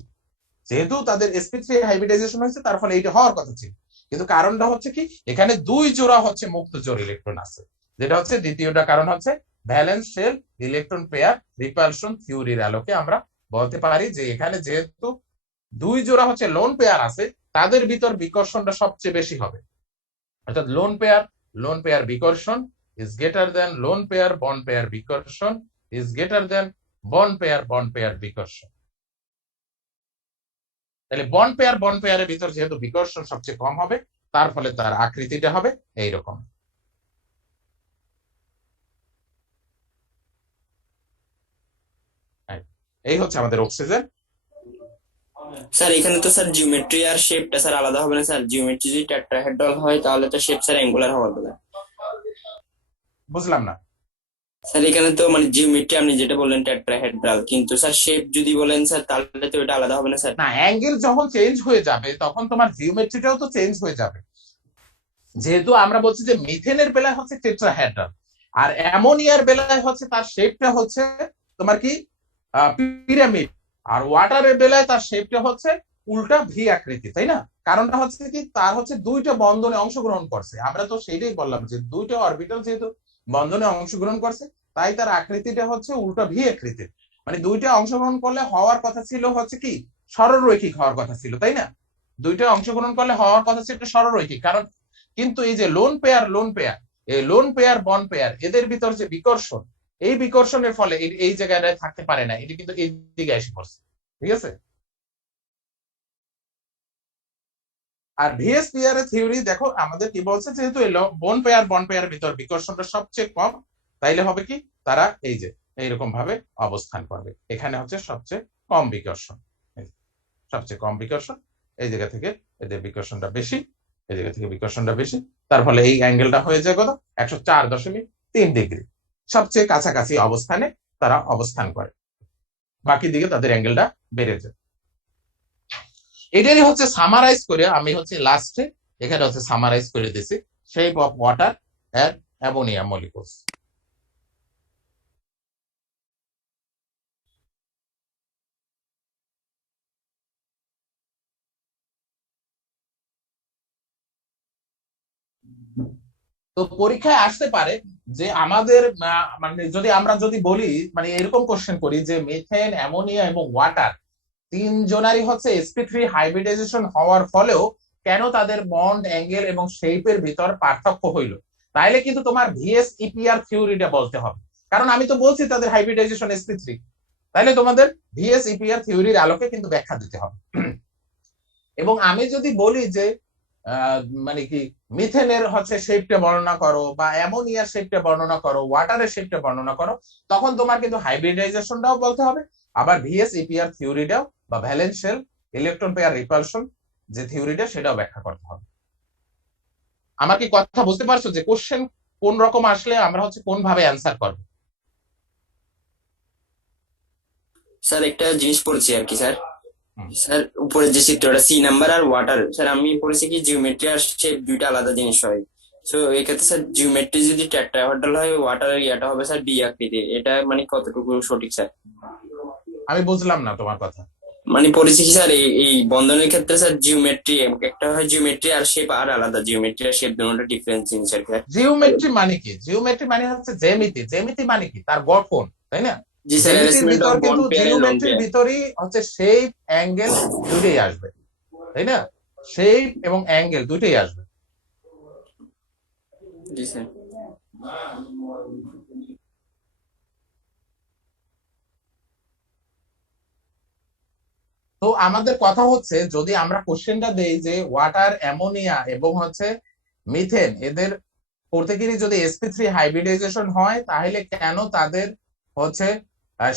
যেহেতু তাদের sp3 হাইব্রিডাইজেশন হয়েছে, তার ফলে এটা হওয়ার কথা ছিল। কিন্তু কারণটা হচ্ছে কি, এখানে দুই জোড়া হচ্ছে মুক্ত জোড় ইলেকট্রন আছে, যেটা হচ্ছে দ্বিতীয়টা কারণ হচ্ছে valence shell electron pair repulsion থিওরির আলোকে আমরা বলতে পারি যে এখানে যেহেতু দুই জোড়া হচ্ছে লোন পেয়ার আছে, তাদের ভিতর বিকর্ষণটা সবচেয়ে বেশি হবে। অর্থাৎ লোন পেয়ার বিকর্ষণ is greater than lone pair bond pair বিকর্ষণ is greater than bond pair বিকর্ষণ। তাহলে বন্ড পেয়ারের ভিতর যেহেতু বিকর্ষণ সবচেয়ে কম হবে, তার ফলে তার আকৃতিটা হবে এইরকম। এই হচ্ছে আমাদের অক্সিজেন। স্যার এখানে তো স্যার জিওমেট্রি আর শেপটা স্যার আলাদা হবে না স্যার? জিওমেট্রি যদি টেট্রাহেড্রাল হয় তাহলে তো শেপ স্যার অ্যাঙ্গুলার হওয়ার কথা। বুঝলাম না। স্যার এখানে তো মানে জিওমেট্রি আপনি যেটা বললেন টেট্রাহেড্রাল, কিন্তু স্যার শেপ যদি বলেন স্যার তাহলে তো এটা আলাদা হবে না স্যার? না, অ্যাঙ্গেল যখন চেঞ্জ হয়ে যাবে তখন তোমার জিওমেট্রিটাও তো চেঞ্জ হয়ে যাবে। যেহেতু আমরা বলছি যে মিথেনের বেলায় হচ্ছে টেট্রাহেড্রাল, আর অ্যামোনিয়ার বেলায় হচ্ছে তার শেপটা হচ্ছে তোমার কি পিরামিড, আর ওয়াটারের বেলায় তার শেপটা হচ্ছে উল্টা ভি আকৃতি, তাই না। কারণটা হচ্ছে কি, তার হচ্ছে দুইটা বন্ধনে অংশগ্রহণ করছে, আমরা তো সেটাই বললাম যে দুইটা অরবিটাল যেহেতু বন্ধনে অংশগ্রহণ করছে, তাই তার আকৃতিটা হচ্ছে উল্টা ভি আকৃতির। মানে দুইটা অংশগ্রহণ করলে হওয়ার কথা ছিল হচ্ছে কি সরলরৈখিক হওয়ার কথা ছিল, তাই না। দুইটা অংশগ্রহণ করলে হওয়ার কথা ছিল সরলরৈখিক, কারণ কিন্তু এই যে লোন পেয়ার বন্ড পেয়ার এদের ভিতর যে বিকর্ষণ, এই বিকর্ষণের ফলে এই জায়গায় থাকতে পারে না, এটি কিন্তু এই দিকে এসে পড়ছে, ঠিক আছে। আর ভিএসপিআর এর থিওরি দেখো আমাদের কি বলছে, যেহেতু বন্ড পেয়ার ভিতর বিকর্ষণটা সবচেয়ে কম, তাইলে হবে কি, তারা এই যে এইরকম ভাবে অবস্থান করবে। এখানে হচ্ছে সবচেয়ে কম বিকর্ষণ, সবচেয়ে কম বিকর্ষণ, এই জায়গা থেকে এদের বিকর্ষণটা বেশি, এই জায়গা থেকে বিকর্ষণটা বেশি, তার ফলে এই অ্যাঙ্গেলটা হয়ে যায় কত, 104.3 ডিগ্রি। সবচেয়ে কাছাকাছি অবস্থানে তারা অবস্থান করে, বাকি দিকে তাদের অ্যাঙ্গেলটা বেড়ে যায়। এটারই হচ্ছে সামারাইজ করে আমি হচ্ছে লাস্টে এখানে হচ্ছে সামারাইজ করে দিছি shape of water and ammonia molecules. তো পরীক্ষায় আসতে পারে যে আমাদের মানে আমরা যদি বলি মানে এরকম কোশ্চেন করি যে মিথেন, অ্যামোনিয়া এবং ওয়াটার তিনজনারই হচ্ছে sp3 হাইব্রিডাইজেশন হওয়ার ফলেও কেন তাদের বন্ড, অ্যাঙ্গেল এবং শেপের ভিতর পার্থক্য হইল, তাইলে কিন্তু তোমার ভিএস ইপিআর থিওরিটা বলতে হবে। কারণ আমি তো বলছি তাদের হাইব্রিডাইজেশন sp3, তাইলে তোমাদের ভিএস ইপিআর থিওরির আলোকে কিন্তু ব্যাখ্যা দিতে হবে। এবং আমি যদি বলি যে মানে কি মিথেনের হচ্ছে শেপটা বর্ণনা করো বা অ্যামোনিয়ার শেপটা বর্ণনা করো, ওয়াটারের শেপটা বর্ণনা করো, তখন তোমার কিন্তু হাইব্রিডাইজেশনটাও বলতে হবে, আবার ভিএস ইপিআর থিওরিটাও বা ভ্যালেন্সিয়াল ইলেকট্রন পেয়ার রিপালশন যে থিওরিটা সেটাও ব্যাখ্যা করতে হবে। আমার কি কথা বুঝতে পারছো যে কোশ্চেন কোন রকম আসলে আমরা হচ্ছে কোন ভাবে অ্যান্সার করব? স্যার একটা জিনিস পড়ছি আর কি স্যার। হুম। স্যার উপরে যে চিত্রটা সি নাম্বার আর ওয়াটার, স্যার আমি পড়েছি কি জিওমেট্রি আর শেপ দুইটা আলাদা জিনিস হয়। তো এক্ষেত্রে স্যার জিওমেট্রি যদি টেট্রাহেড্রাল হয়, ওয়াটারের ইয়াটা হবে স্যার ডি আকৃতির, এটা মানে কতটুকু সঠিক স্যার? আমি বুঝলাম না তোমার কথা। মানে পড়েছি কি স্যার এই এই বন্ধনের ক্ষেত্রে স্যার জিওমেট্রি একটা হয় জিওমেট্রি আর শেপ আর আলাদা, জিওমেট্রি আর শেপ দুটোটা ডিফারেন্স জিনিস আর কি স্যার। জিওমেট্রি মানে কি? জিওমেট্রি মানে হচ্ছে জ্যামিতি। জ্যামিতি মানে কি? তার গঠন, তাই না? জি স্যার, জ্যামিতির অ্যারেঞ্জমেন্ট ভিতর অফ বন্ড কিন্তু পেয়ার এন্ড লোন জিওমেট্রির পেয়ার। ভিতরই হচ্ছে শেপ, অ্যাঙ্গেল দুটোই আসবে, তাই না? শেপ এবং অ্যাঙ্গেল দুটোই আসবে। জি স্যার। তো আমাদের কথা হচ্ছে যদি আমরা কোশ্চেনটা দেই যে ওয়াটার, অ্যামোনিয়া এবং হচ্ছে মিথেন এদের প্রত্যেকেরই যদি sp3 হাইব্রিডাইজেশন হয়, তাহলে কেন তাদের হচ্ছে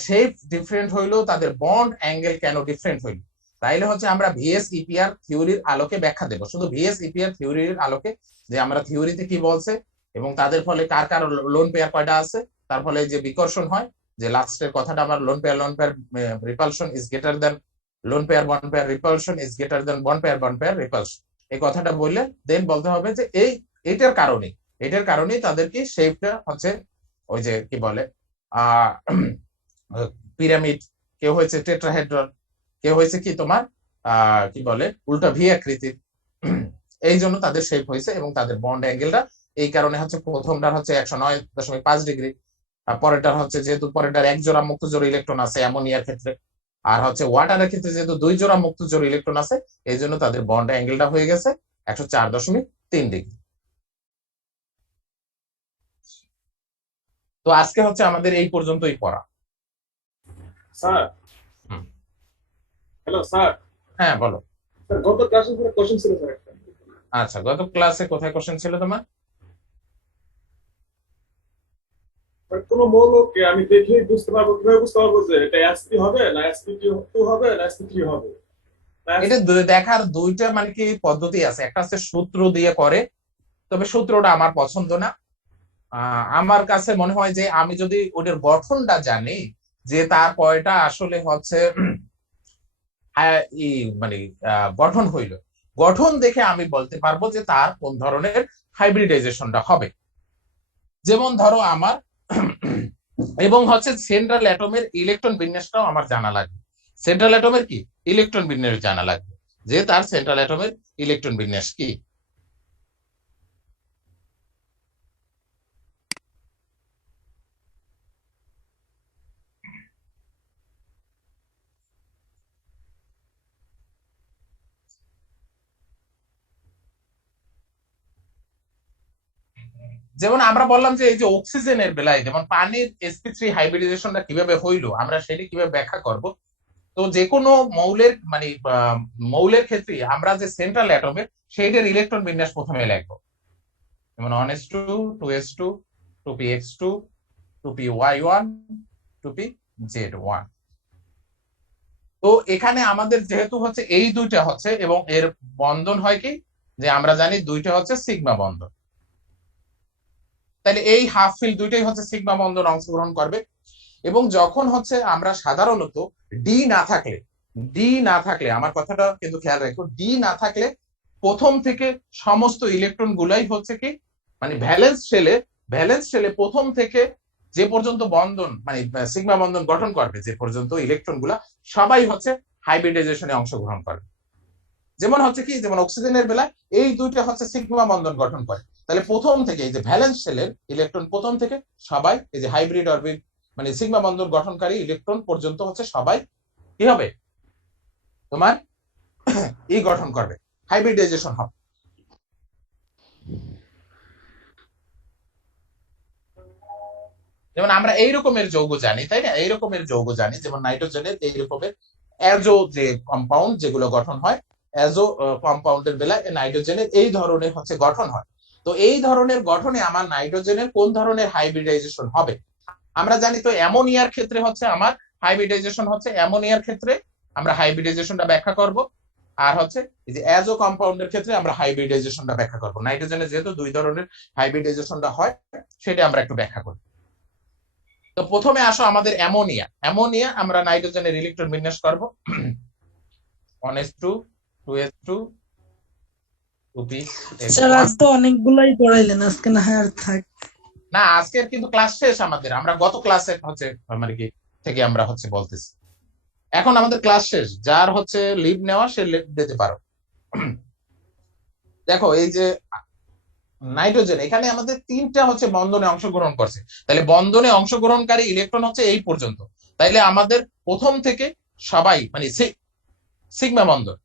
শেপ ডিফারেন্ট হইলো, তাদের বন্ড অ্যাঙ্গেল কেন ডিফারেন্ট হইলো, তাইলে হচ্ছে আমরা ভিএস ইপিআর থিওরির আলোকে ব্যাখ্যা দেব, শুধু ভিএস ইপিআর থিওরির আলোকে, যে আমরা থিওরিতে কি বলছে এবং তাদের ফলে কার কার লোন পেয়ার কয়টা আছে, তার ফলে যে বিকর্ষণ হয়, যে লাস্টের কথাটা আমার lone pair repulsion is greater than lone pair bond pair repulsion is greater than bond pair repulsion, এই কথাটা বললে দেন বলতে হবে যে এটার কারণেই তাদেরকে শেপটা হচ্ছে ওই যে কি বলে পিরামিড, কেউ হয়েছে টেট্রাহেড্রন, কেউ হয়েছে কি তোমার কি বলে উল্টা ভি আকৃতির, এই জন্য তাদের শেপ হয়েছে এবং তাদের বন্ড অ্যাঙ্গেলটা এই কারণে হচ্ছে প্রথমটার হচ্ছে 109.5 ডিগ্রি, পরেরটার হচ্ছে যেহেতু পরেরটার এক জোড়া মুক্ত জোড় ইলেকট্রন আছে অ্যামোনিয়ার ক্ষেত্রে, আর হচ্ছে ওয়াটারের ক্ষেত্রে যেহেতু 2 জোড়া মুক্ত জোড় ইলেকট্রন আছে, এই জন্য তাদের বন্ড অ্যাঙ্গেলটা হয়ে গেছে 104.3 ডিগ্রি। তো আজকে হচ্ছে আমাদের এই পর্যন্তই পড়া। Sir, hmm. Hello sir. হ্যাঁ বলো। স্যার গত ক্লাসে পুরো কোশ্চেন ছিল স্যার একটা। আচ্ছা, গত ক্লাসে কোথায় কোশ্চেন ছিল তোমার? স্যার কোন মৌলকে আমি দেখেই বুঝতে পারবো, কিভাবে বুঝতে পারবো যে এটা sp হবে না sp2 হবে না sp3 হবে? এটা দেখার দুইটা মানে কি পদ্ধতি আছে, একটা হচ্ছে সূত্র দিয়ে করে, তবে সূত্রটা আমার পছন্দ না। আমার কাছে মনে হয় যে আমি যদি ওটার গঠনটা জানি, যে তার কয়টা আসলে হচ্ছে মানে গঠন হইল, গঠন দেখে আমি বলতে পারবো যে তার কোন ধরনের হাইব্রিডাইজেশনটা হবে। যেমন ধরো আমার এবং হচ্ছে সেন্ট্রাল অ্যাটমের ইলেকট্রন বিন্যাসটাও আমার জানা লাগবে। সেন্ট্রাল অ্যাটমের কি ইলেকট্রন বিন্যাস জানা লাগবে, যে তার সেন্ট্রাল অ্যাটমের ইলেকট্রন বিন্যাস কি। যেমন আমরা বললাম যে এই যে অক্সিজেনের বেলায় যেমন পানির sp3 হাইব্রিডাইজেশনটা কিভাবে হইলো আমরা সেটা কিভাবে ব্যাখ্যা করব। তো যে কোনো মৌলের মানে মৌলের ক্ষেত্রে আমরা যে সেন্ট্রাল অ্যাটমের সেইটার ইলেকট্রন বিন্যাস প্রথমে লিখবো, যেমন 1s2 2s2 2px2 2py1 2pz1। তো এখানে আমাদের যেহেতু হচ্ছে এই দুইটা হচ্ছে এবং এর বন্ধন হয় কি, যে আমরা জানি দুইটা হচ্ছে সিগমা বন্ধন, তাহলে এই হাফ ফিল দুইটাই হচ্ছে সিগমা বন্ধন অংশগ্রহণ করবে। এবং যখন হচ্ছে আমরা সাধারণত ডি না থাকলে আমার কথাটা কিন্তু খেয়াল রাখো, ডি না থাকলে প্রথম থেকে সমস্ত ইলেকট্রন গুলাই হচ্ছে কি মানে ভ্যালেন্স শেলে প্রথম থেকে যে পর্যন্ত বন্ধন মানে সিগমা বন্ধন গঠন করবে, যে পর্যন্ত ইলেকট্রন গুলা সবাই হচ্ছে হাইব্রিডাইজেশনে অংশগ্রহণ করবে। যেমন হচ্ছে কি, যেমন অক্সিজেনের বেলায় এই দুইটা হচ্ছে সিগমা বন্ধন গঠন করে, তাহলে প্রথম থেকে এই যে ভ্যালেন্স শেলের ইলেকট্রন প্রথম থেকে সবাই এই যে হাইব্রিড অরবিট মানে সিগমা বন্ধন গঠনকারী ইলেকট্রন পর্যন্ত হচ্ছে সবাই কি হবে তোমার ই গঠন করবে, হাইব্রিডাইজেশন হবে। যেমন আমরা এই রকমের যৌগ জানি, তাই না, এই রকমের যৌগ জানি, যেমন নাইট্রোজেনের এই রকমের অ্যাজো যে কম্পাউন্ড যেগুলো গঠন হয়, অ্যাজো কম্পাউন্ডের বেলায় নাইট্রোজেনের এই ধরনের হচ্ছে গঠন হয়। তো এই ধরনের গঠনে আমার নাইট্রোজেনের কোন ধরনের হাইব্রিডাইজেশন হবে? আমরা জানি তো অ্যামোনিয়ার ক্ষেত্রে হচ্ছে আমার হাইব্রিডাইজেশন হচ্ছে, অ্যামোনিয়ার ক্ষেত্রে আমরা হাইব্রিডাইজেশনটা ব্যাখ্যা করব, আর হচ্ছে এই যে অ্যাজো কম্পাউন্ডের ক্ষেত্রে আমরা হাইব্রিডাইজেশনটা ব্যাখ্যা করব। নাইট্রোজেনের যেহেতু দুই ধরনের হাইব্রিডাইজেশনটা হয় সেটা আমরা একটু ব্যাখ্যা করব। তো প্রথমে আসো আমাদের অ্যামোনিয়া। অ্যামোনিয়া আমরা নাইট্রোজেনের ইলেকট্রন বিন্যাস করব 1s2 2s2 2p স্যার আজ তো অনেকগুলাই পড়াইলেন, আজকে না হয় আর থাক। না, আজকের কিন্তু ক্লাস শেষ আমাদের, আমরা গত ক্লাসে হচ্ছে মানে কি থেকে আমরা হচ্ছে বলতেছি, এখন আমাদের ক্লাস শেষ। যার হচ্ছে লিভ নেওয়া সে লিভ দিতে পারো। দেখো এই যে নাইট্রোজেন, এখানে আমাদের তিনটা হচ্ছে বন্ধনে অংশগ্রহণ করছে, তাহলে বন্ধনে অংশগ্রহণকারী ইলেকট্রন হচ্ছে এই পর্যন্ত, তাইলে আমাদের প্রথম থেকে সবাই মানে সিগমা বন্ধন,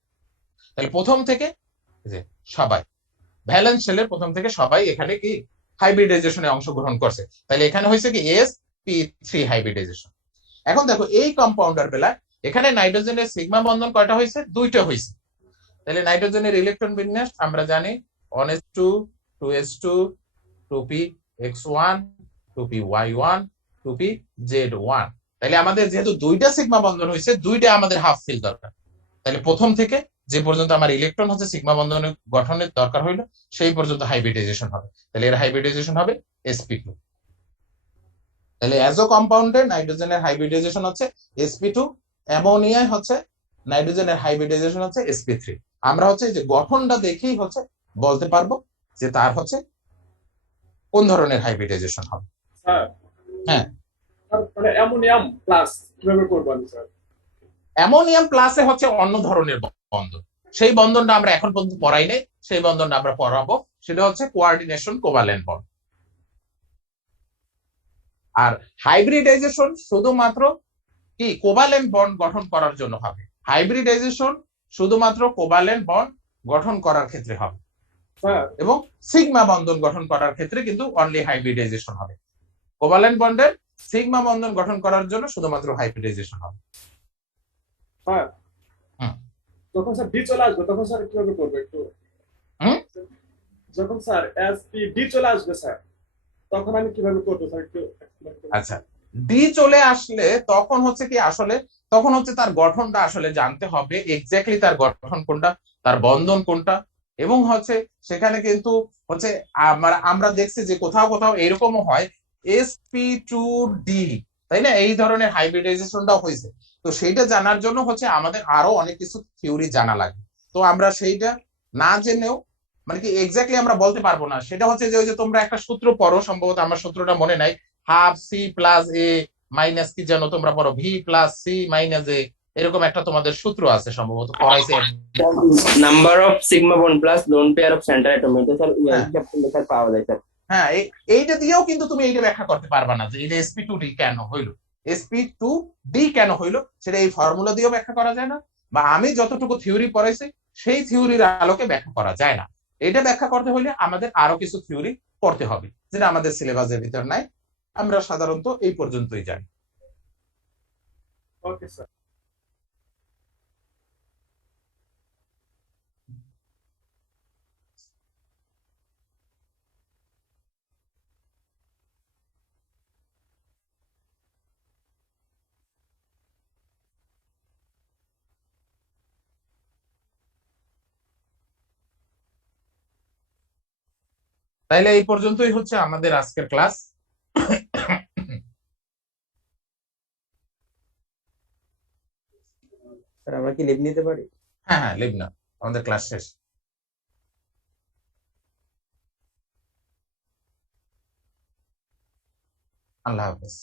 তাহলে প্রথম থেকে যে সবাই ভ্যালেন্স শেলের প্রথম থেকে সবাই এখানে কি হাইব্রিডাইজেশনে অংশগ্রহণ করছে, তাহলে এখানে হয়েছে কি sp3 হাইব্রিডাইজেশন। এখন দেখো এই কম্পাউন্ডার বেলায় এখানে নাইট্রোজেনের সিগমা বন্ধন কয়টা হয়েছে? দুইটা হয়েছে। তাহলে নাইট্রোজেনের ইলেকট্রন বিন্যাস আমরা জানি 1s2 2s2 2px1 2py1 2pz1। তাহলে আমাদের যেহেতু দুইটা সিগমা বন্ধন হয়েছে, দুইটা আমাদের হাফ ফিল দরকার, তাহলে প্রথম থেকে যে পর্যন্ত আমার ইলেকট্রন হচ্ছে সিগমা বন্ধনের গঠনের দরকার হইলো সেই পর্যন্ত হাইব্রিডাইজেশন হবে, তাহলে এর হাইব্রিডাইজেশন হবে sp2। তাহলে অ্যাজো কম্পাউন্ডে নাইট্রোজেনের হাইব্রিডাইজেশন হচ্ছে sp2, অ্যামোনিয়ায় হচ্ছে নাইট্রোজেনের হাইব্রিডাইজেশন হচ্ছে sp3। আমরা হচ্ছে যে গঠনটা দেখেই হচ্ছে বলতে পারবো যে তার হচ্ছে কোন ধরনের হাইব্রিডাইজেশন হবে। স্যার হ্যাঁ, মানে অ্যামোনিয়াম প্লাস কিভাবে করবো আমি স্যার? অ্যামোনিয়াম প্লাসে হচ্ছে অন্য ধরনের বন্ধন, সেই বন্ধনটা আমরা এখন পর্যন্ত পড়াই নাই, সেই বন্ধনটা আমরা পড়াবো, সেটা হচ্ছে কোঅর্ডিনেশন কোভালেন্ট বন্ড। আর হাইব্রিডাইজেশন শুধুমাত্র কি কোভালেন্ট বন্ড গঠন করার জন্য হবে, হাইব্রিডাইজেশন শুধুমাত্র কোভালেন্ট বন্ড গঠন করার ক্ষেত্রে হবে, স্যার এবং সিগমা বন্ধন গঠন করার ক্ষেত্রে কিন্তু অনলি হাইব্রিডাইজেশন হবে। কোভালেন্ট বন্ডের সিগমা বন্ধন গঠন করার জন্য শুধুমাত্র হাইব্রিডাইজেশন হবে। স্যার হুম। যখন স্যার ডি চলে আসবে তখন স্যার কিভাবে করবো একটু? হুম? যখন স্যার ডি চলে আসবে স্যার তখন আমি কিভাবে করবো স্যার একটু? আচ্ছা, ডি চলে আসলে তখন হচ্ছে কি আসলে তখন হচ্ছে তার গঠনটা আসলে জানতে হবে, এক্স্যাক্টলি তার গঠন কোনটা, তার বন্ধন কোনটা, এবং হচ্ছে সেখানে কিন্তু হচ্ছে আমরা দেখছি যে কোথাও কোথাও এরকমও হয় sp2d, তাই না, এই ধরনের হাইব্রিডাইজেশনটাও হয়েছে। তো সেইটা জানার জন্য হচ্ছে আমাদের আরো অনেক কিছু থিওরি জানা লাগবে, তো আমরা সেইটা না জেনেও মানে কি এক্স্যাক্টলি আমরা বলতে পারবো না। সেটা হচ্ছে যে ওই যে তোমরা একটা সূত্র পড়ো, সম্ভবত আমার সূত্রটা মনে নাই, half C plus A minus কি যেন তোমরা পড়ো, V plus C minus A, এরকম একটা তোমাদের সূত্র আছে সম্ভবত পড়াইছে। Number of sigma bond plus lone pair of centre atom, এটা স্যার লেখার পাওয়া যায় স্যার। হ্যাঁ, এইটা দিয়েও কিন্তু তুমি এইটা ব্যাখ্যা করতে পারবা না যে এটা sp2d কেন হইলো, sp2d কেন হইলো সেটা এই ফর্মুলা দিয়েও ব্যাখ্যা করা যায় না, বা আমি যতটুকু থিওরি পড়াইছি সেই থিওরির আলোকে ব্যাখ্যা করা যায় না। এটা ব্যাখ্যা করতে হলে আমাদের আরো কিছু থিওরি পড়তে হবে, যেটা আমাদের সিলেবাসের ভিতর নাই, আমরা সাধারণত এই পর্যন্তই জানি। Okay sir. তাইলে এই পর্যন্তই হচ্ছে আমাদের আজকের ক্লাস। স্যার আমরা কি লিভ নিতে পারি? হ্যাঁ হ্যাঁ, লিভ না, আমাদের ক্লাস শেষ। আল্লাহ হাফেজ।